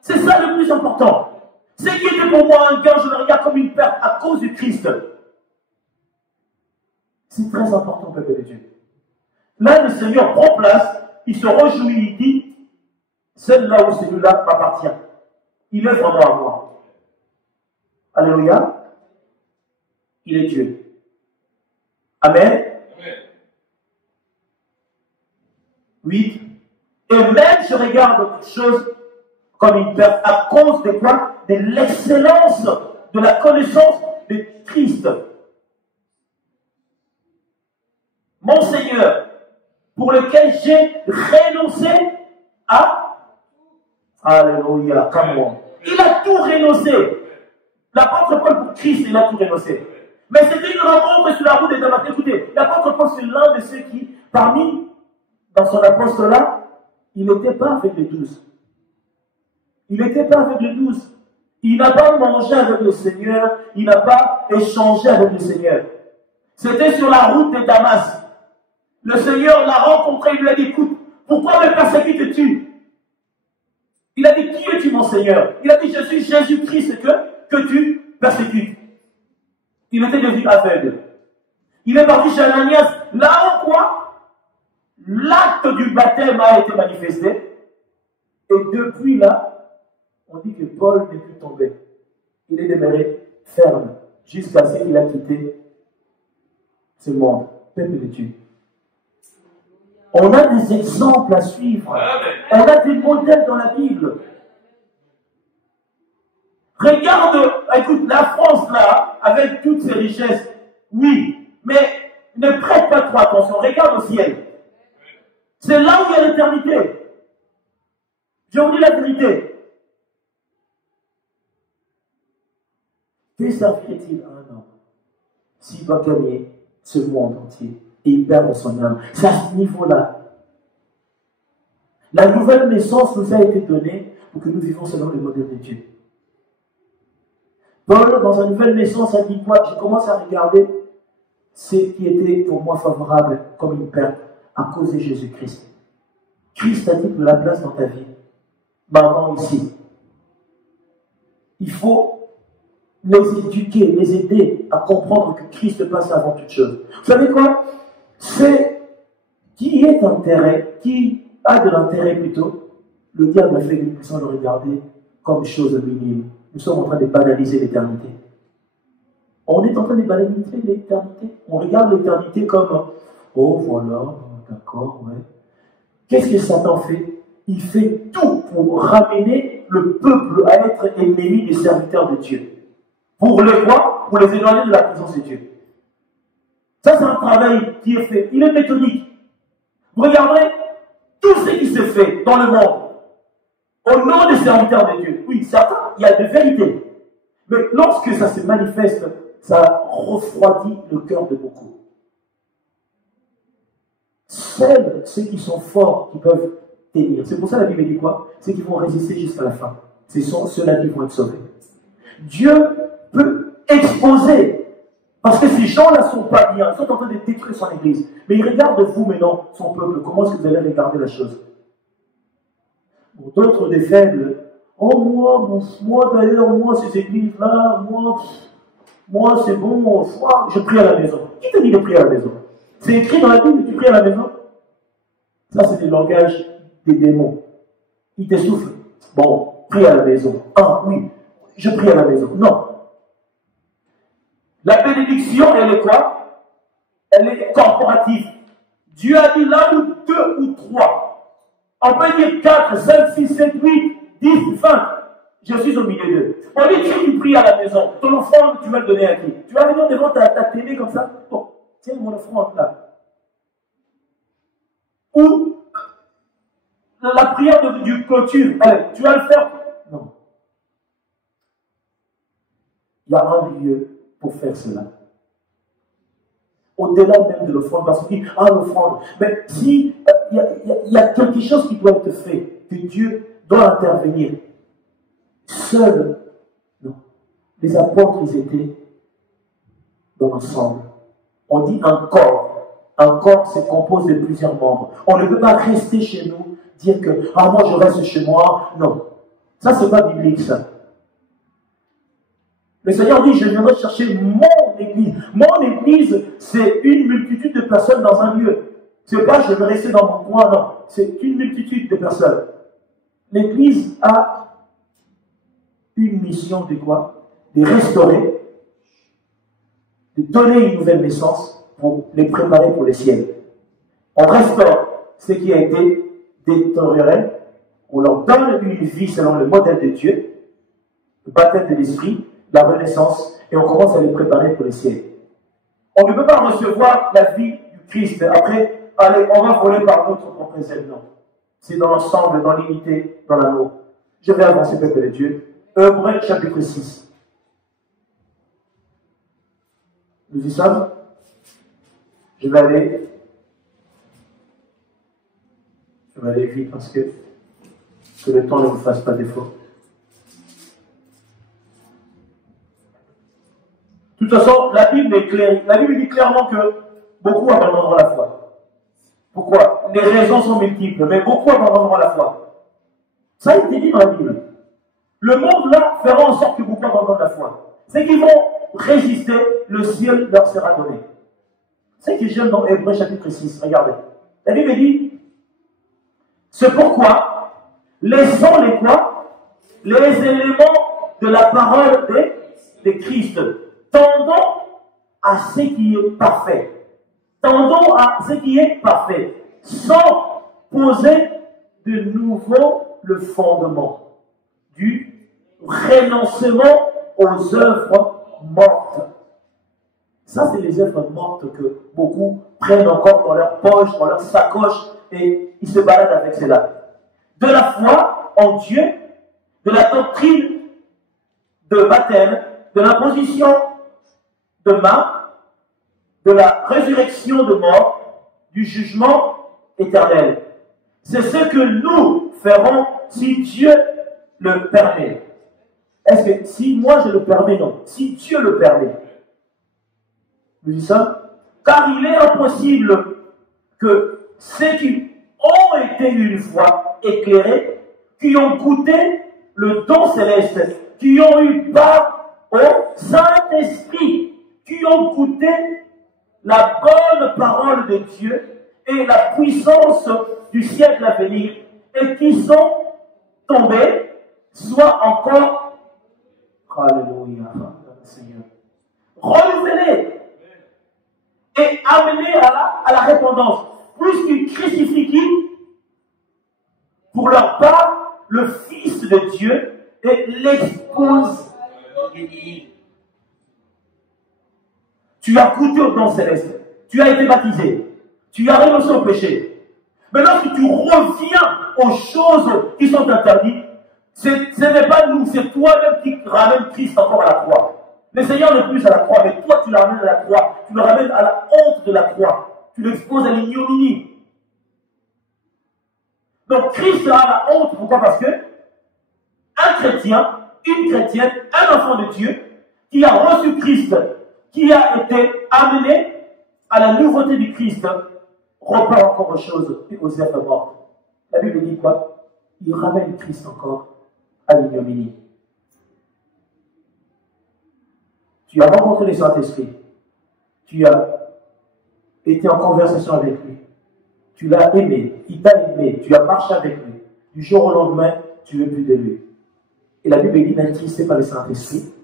C'est ça le plus important. Ce qui était pour moi un gain, je le regarde comme une perte à cause du Christ. C'est très important, peuple de Dieu. Là, le Seigneur prend place, il se réjouit, il dit, celle-là où celui-là m'appartient. Il est vraiment à moi. Alléluia. Il est Dieu. Amen. 8. Et même je regarde toute chose comme une perte à cause de quoi? De l'excellence de la connaissance de Christ. Mon Seigneur, pour lequel j'ai renoncé à... Alléluia, come on. Il a tout renoncé. L'apôtre Paul pour Christ, il a tout renoncé. Mais c'était une rencontre sur la route de Damas. Écoutez, l'apôtre Paul, c'est l'un de ceux qui, dans son apostolat, il n'était pas avec les 12. Il n'était pas avec les 12. Il n'a pas mangé avec le Seigneur. Il n'a pas échangé avec le Seigneur. C'était sur la route de Damas. Le Seigneur l'a rencontré. Il lui a dit, écoute, pourquoi me persécutes-tu? Il a dit, qui es-tu, mon Seigneur? Il a dit, je suis Jésus-Christ que tu persécutes. Il était devenu aveugle. Il est parti chez Ananias. Là où quoi? L'acte du baptême a été manifesté. Et depuis là, on dit que Paul n'est plus tombé. Il est demeuré ferme jusqu'à ce qu'il a quitté ce monde. Peuple de Dieu. On a des exemples à suivre. On a des modèles dans la Bible. Regarde, écoute, la France là, avec toutes ses richesses, oui, mais ne prête pas trop attention. Regarde au ciel. C'est là où il y a l'éternité. Je vous dis la vérité. Que servirait-il à un homme s'il doit gagner ce monde entier et il perd son âme? C'est à ce niveau-là. La nouvelle naissance nous a été donnée pour que nous vivions selon le modèle de Dieu. Paul, dans sa nouvelle naissance, a dit quoi? Je commence à regarder ce qui était pour moi favorable comme une perte à cause de Jésus-Christ. Christ a dit pour la place dans ta vie. Maman ici. Il faut les éduquer, les aider à comprendre que Christ passe avant toute chose. Vous savez quoi? C'est qui est intérêt, qui a de l'intérêt plutôt. Le diable a fait que nous puissions le regarder comme chose minime. Nous sommes en train de banaliser l'éternité. On est en train de banaliser l'éternité. On regarde l'éternité comme oh voilà, d'accord, ouais. Qu'est-ce que Satan fait? Il fait tout pour ramener le peuple à être ennemi des serviteurs de Dieu. Pour les quoi? Pour les éloigner de la présence de Dieu. Ça, c'est un travail qui est fait. Il est méthodique. Vous regarderez tout ce qui se fait dans le monde au nom des serviteurs de Dieu. Oui, certes, il y a des vérités. Mais lorsque ça se manifeste, ça refroidit le cœur de beaucoup. Seuls ceux qui sont forts qui peuvent tenir. C'est pour ça que la Bible dit quoi? Ceux qui vont résister jusqu'à la fin. Ce sont ceux-là qui vont être sauvés. Dieu peut exposer. Parce que ces gens-là ne sont pas bien. Ils sont en train de détruire son église. Mais il regarde vous maintenant, son peuple. Comment est-ce que vous allez regarder la chose? Pour d'autres des faibles. Oh moi d'ailleurs, moi ces églises-là, moi c'est bon, je prie à la maison. Qui te dit de prier à la maison? C'est écrit dans la Bible, tu pries à la maison. Ça, c'est le langage des démons. Ils te soufflent. Bon, prie à la maison. Ah oui, je prie à la maison. Non. La bénédiction, elle est quoi? Elle est corporative. Dieu a dit là où 2 ou 3. On peut dire 4, 5, 6, 7, 8, 10, 20. Je suis au milieu d'eux. On dit tu pries à la maison. Ton offrande, tu vas le donner à qui? Tu vas venir devant ta télé comme ça. Bon, tiens mon offrande là. Ou la prière du clôture. Allez, tu vas le faire? Non. Il y a un lieu pour faire cela. Au-delà même de l'offrande, parce qu'on dit, ah, l'offrande. Mais si il y a quelque chose qui doit être fait, que Dieu doit intervenir. Seuls, non. Les apôtres, ils étaient dans l'ensemble. On dit un corps. Un corps se compose de plusieurs membres. On ne peut pas rester chez nous, dire que, ah, moi je reste chez moi. Non. Ça, c'est pas biblique, ça. Le Seigneur dit, je viendrai chercher mon église. Mon église, c'est une multitude de personnes dans un lieu. C'est pas je vais rester dans mon coin, non. C'est une multitude de personnes. L'église a une mission de quoi? De restaurer, de donner une nouvelle naissance pour les préparer pour le ciel. On restaure ce qui a été détérioré, on leur donne une vie selon le modèle de Dieu, le baptême de l'esprit, la renaissance, et on commence à les préparer pour le ciel. On ne peut pas recevoir la vie du Christ. Après, allez, on va voler par notre propre aile. Non. C'est dans l'ensemble, dans l'unité, dans l'amour. Je vais avancer, peuple de Dieu. Hébreux, chapitre 6. Nous y sommes. Je vais aller Je vais aller vite parce que le temps ne vous fasse pas défaut. De toute façon, la Bible est claire. La Bible dit clairement que beaucoup abandonneront la foi. Pourquoi? Les raisons sont multiples, mais beaucoup abandonneront la foi. Ça a été dit dans la Bible. Le monde là fera en sorte que beaucoup abandonnent la foi. C'est qu'ils vont résister, le ciel leur sera donné. C'est ce que j'aime dans Hébreux chapitre 6. Regardez. La Bible dit, c'est pourquoi, laissons les quoi? Les éléments de la parole de Christ. Tendons à ce qui est parfait. Tendons à ce qui est parfait. Sans poser de nouveau le fondement du renoncement aux œuvres mortes. Ça, c'est les œuvres mortes que beaucoup prennent encore dans leur poche, dans leur sacoche, et ils se baladent avec cela. De la foi en Dieu, de la doctrine de baptême, de l'imposition de main, de la résurrection de mort, du jugement éternel. C'est ce que nous ferons si Dieu le permet. Est-ce que si moi je le permets, non. Si Dieu le permet. Vous dites ça? Car il est impossible que ceux qui ont été une fois éclairés, qui ont goûté le don céleste, qui ont eu part au Saint-Esprit, qui ont goûté la bonne parole de Dieu et la puissance du siècle à venir, et qui sont tombés, soit encore, alléluia, Seigneur, renouvelés et amenés à la répandance, plus qu'ils crucifient pour leur part le Fils de Dieu et l'exposent. Tu as goûté au don céleste, tu as été baptisé, tu as renoncé au péché. Maintenant, si tu reviens aux choses qui sont interdites, ce n'est pas nous, c'est toi-même qui ramènes Christ encore à la croix. Le Seigneur n'est plus à la croix, mais toi tu le ramènes à la croix, tu le ramènes à la honte de la croix, tu l'exposes à l'ignominie. Donc Christ a la honte, pourquoi? Parce que un chrétien, une chrétienne, un enfant de Dieu, qui a reçu Christ, qui a été amené à la nouveauté du Christ, repart encore aux choses, aux êtres morts. La Bible dit quoi? Il ramène Christ encore à l'ignominie. Tu as rencontré le Saint-Esprit, tu as été en conversation avec lui, tu l'as aimé, il t'a aimé, tu as marché avec lui. Du jour au lendemain, tu veux plus de lui. Et la Bible dit, n'intristez pas le Saint-Esprit,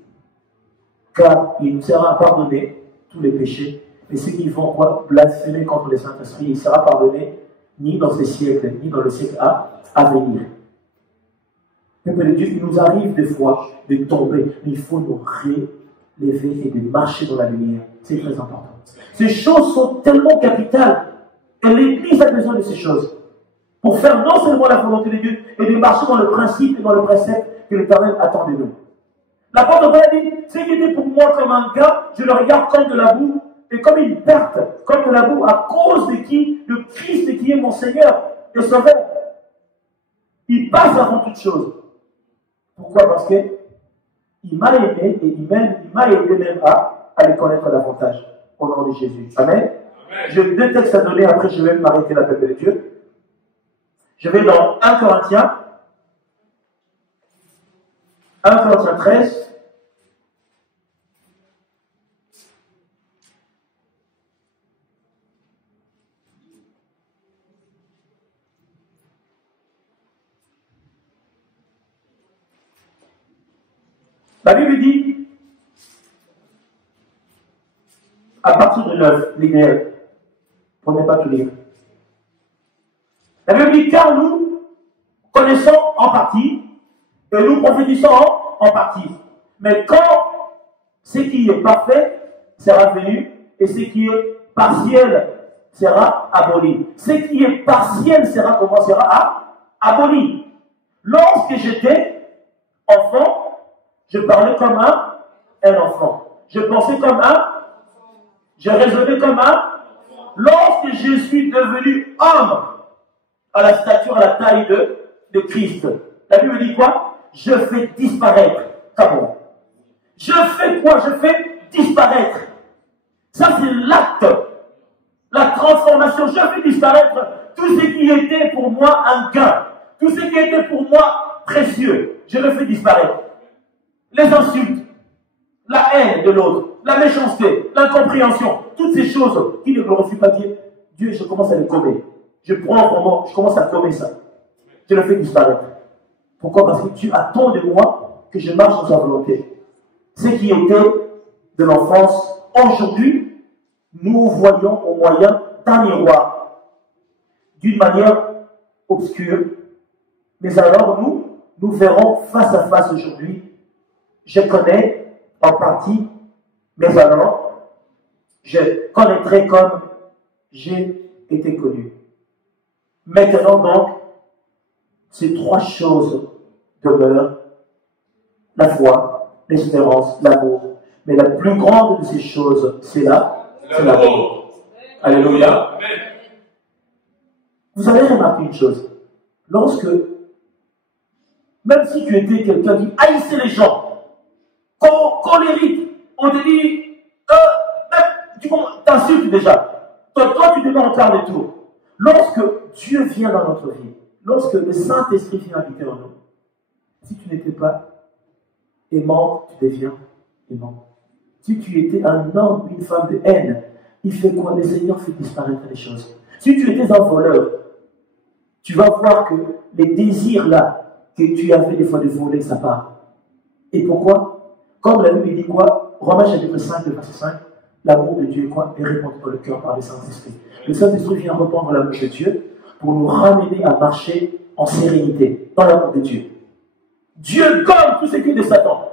car il nous sera pardonné tous les péchés. Mais ceux qui vont blasphémer contre le Saint-Esprit, il sera pardonné ni dans ce siècle, ni dans le siècle à venir. Peuple de Dieu, il nous arrive des fois de tomber, mais il faut nous relever et de marcher dans la lumière. C'est très important. Ces choses sont tellement capitales, et l'Église a besoin de ces choses pour faire non seulement la volonté de Dieu, et de marcher dans le principe et dans le précepte que l'Éternel attend de nous. L'apôtre Paul a dit, ce qui était pour moi comme un gars, je le regarde comme de la boue, et comme une perte, comme de la boue, à cause de qui? De Christ qui est mon Seigneur et Sauveur. Il passe avant toute chose. Pourquoi? Parce que il m'a aimé et il m'a aidé même à le connaître davantage. Au nom de Jésus. Amen. Amen. J'ai deux textes à donner, après je vais m'arrêter la peuple de Dieu. Je vais dans 1 Corinthiens 13. La Bible dit, à partir de 9, l'idéal, pour ne pas tout lire. La Bible dit, car nous connaissons en partie, et nous prophétisons en partie. Mais quand ce qui est parfait sera venu, et ce qui est partiel sera aboli. Ce qui est partiel sera aboli. Lorsque j'étais enfant, je parlais comme un enfant. Je pensais comme je raisonnais comme un. Lorsque je suis devenu homme, à la stature, à la taille de Christ. La Bible dit quoi? Je fais disparaître. Ah bon? Je fais quoi? Je fais disparaître. Ça, c'est l'acte. La transformation. Je fais disparaître tout ce qui était pour moi un gain. Tout ce qui était pour moi précieux. Je le fais disparaître. Les insultes, la haine de l'autre, la méchanceté, l'incompréhension, toutes ces choses qui ne glorifient pas Dieu. Dieu, je commence à les commettre. Je prends vraiment, je commence à commettre ça. Je le fais disparaître. Pourquoi? Parce que Dieu attend de moi que je marche dans sa volonté. Ce qui était de l'enfance, aujourd'hui, nous voyons au moyen d'un miroir, d'une manière obscure. Mais alors nous verrons face à face aujourd'hui. Je connais en partie, mais alors, je connaîtrai comme j'ai été connu. Maintenant donc, ces trois choses demeurent: la foi, l'espérance, l'amour. Mais la plus grande de ces choses, c'est l'amour. Alléluia. Vous avez remarqué une chose. Lorsque, même si tu étais quelqu'un qui haïssait les gens, colérique, on te dit, tu t'insultes déjà. Toi, tu deviens en quart de tour. Lorsque Dieu vient dans notre vie, lorsque le Saint-Esprit vient habiter en nous, si tu n'étais pas aimant, tu deviens aimant. Si tu étais un homme, une femme de haine, il fait quoi? Le Seigneur fait disparaître les choses. Si tu étais un voleur, tu vas voir que les désirs là, que tu avais des fois de voler, ça part. Et pourquoi? Comme la Bible dit quoi? Romains chapitre 5, verset 5, l'amour de Dieu est quoi? Est répandu dans le cœur par le Saint-Esprit. Le Saint-Esprit vient répandre l'amour de Dieu pour nous ramener à marcher en sérénité, dans l'amour de Dieu. Dieu gomme tout ce qui est de Satan.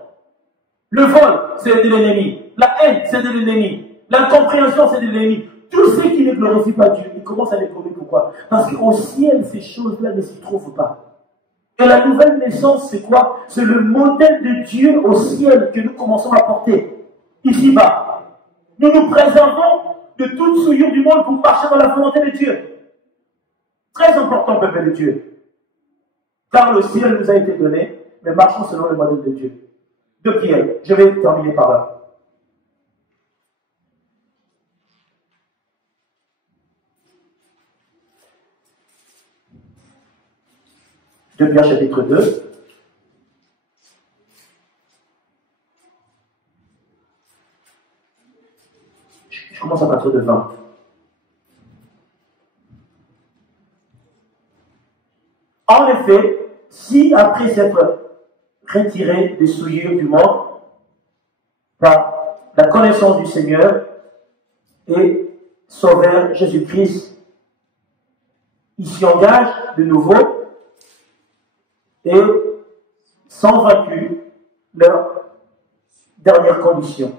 Le vol, c'est de l'ennemi. La haine, c'est de l'ennemi. L'incompréhension, c'est de l'ennemi. Tout ce qui ne glorifie pas Dieu, il commence à les gommer. Pourquoi? Parce qu'au ciel, ces choses-là ne s'y trouvent pas. Et la nouvelle naissance, c'est quoi? C'est le modèle de Dieu au ciel que nous commençons à porter. Ici-bas. Nous nous préservons de toute souillure du monde pour marcher dans la volonté de Dieu. Très important, peuple de Dieu. Car le ciel nous a été donné, mais marchons selon le modèle de Dieu. De Pierre, je vais terminer par là. De Pierre chapitre 2. Je commence à partir de 20. En effet, si après s'être retiré des souillures du monde par la connaissance du Seigneur et Sauveur Jésus-Christ, ils s'y engagent de nouveau et sont vaincus leur dernière condition.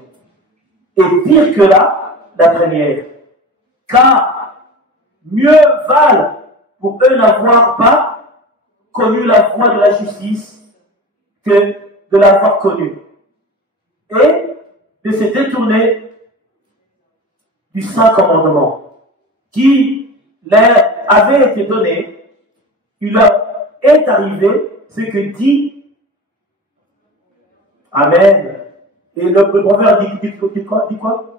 Et pire que là, la première. Car mieux valent pour eux n'avoir pas connu la voie de la justice que de l'avoir connue. Et de se détourner du saint commandement qui leur avait été donné. Il leur est arrivé ce que dit Amen. Et le proverbe dit quoi?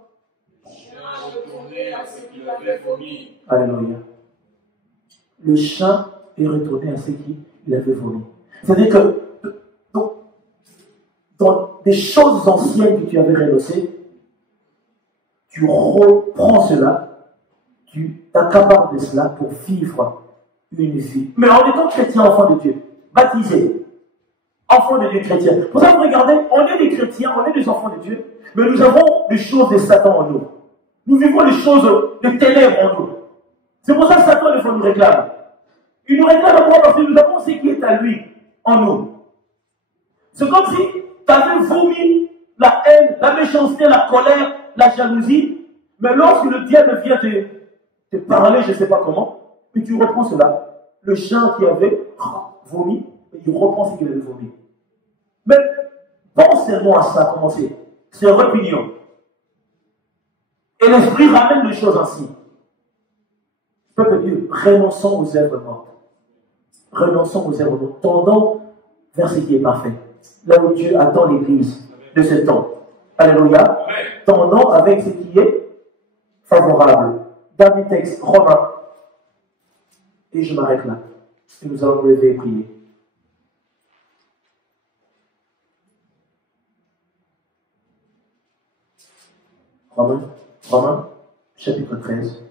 Alléluia. Le chien est retourné à ce qu'il avait vomi. C'est-à-dire que dans des choses anciennes que tu avais renoncées, tu reprends cela, tu t'accapares de cela pour vivre une vie. Mais en étant chrétien, enfant de Dieu, baptisé, enfant de Dieu chrétien. Pour ça, vous regardez, on est des chrétiens, on est des enfants de Dieu, mais nous avons les choses de Satan en nous. Nous vivons les choses de ténèbres en nous. C'est pour ça que Satan, des fois, nous réclame. Il nous réclame à moi parce que nous avons ce qui est à lui en nous. C'est comme si tu avais vomi la haine, la méchanceté, la colère, la jalousie, mais lorsque le diable vient te parler, je ne sais pas comment, et tu reprends cela, le chien qui avait vomi, il reprend ce qu'il avait vomi. Mais pense seulement à ça, comment c'est répugnement. Et l'esprit ramène les choses ainsi. Peuple de Dieu, renonçons aux œuvres mortes. Renonçons aux erreurs. Tendons vers ce qui est parfait. Là où Dieu attend l'Église de ce temps. Alléluia. Tendons avec ce qui est favorable. Dernier texte, Romains. Et je m'arrête là. Et nous allons nous lever et prier. Romains, chapitre 13.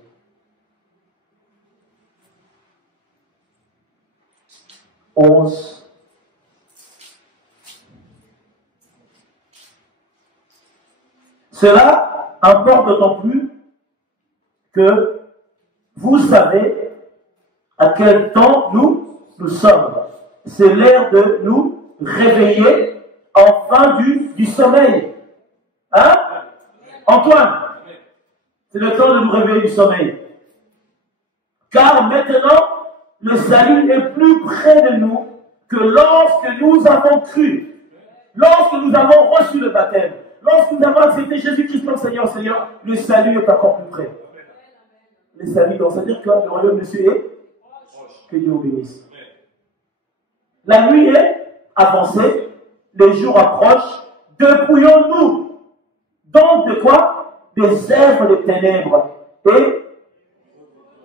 Cela importe d'autant plus que vous savez à quel temps nous sommes. C'est l'heure de nous réveiller enfin du sommeil. Hein? Antoine, c'est le temps de nous réveiller du sommeil. Car maintenant, le salut est plus près de nous que lorsque nous avons cru, lorsque nous avons reçu le baptême, lorsque nous avons accepté Jésus-Christ comme Seigneur, le salut est encore plus près. Le salut, donc, c'est-à-dire que le royaume de Dieu est que Dieu vous bénisse. La nuit est avancée, les jours approchent, dépouillons-nous. Donc de quoi? Des œuvres des ténèbres et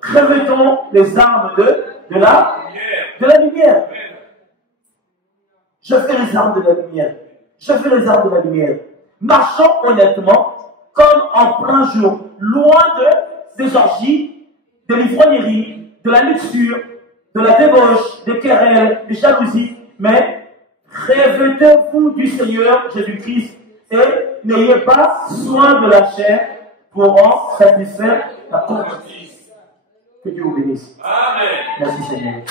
revêtons les armes de la lumière. Je fais les armes de la lumière. Je fais les armes de la lumière. Marchons honnêtement, comme en plein jour, loin des orgies, de l'ivrognerie, de la luxure, de la débauche, des querelles, des jalousies, mais revêtez-vous du Seigneur Jésus-Christ et n'ayez pas soin de la chair pour en satisfaire la convoitise. Que Dieu vous bénisse. Amen. Merci Seigneur.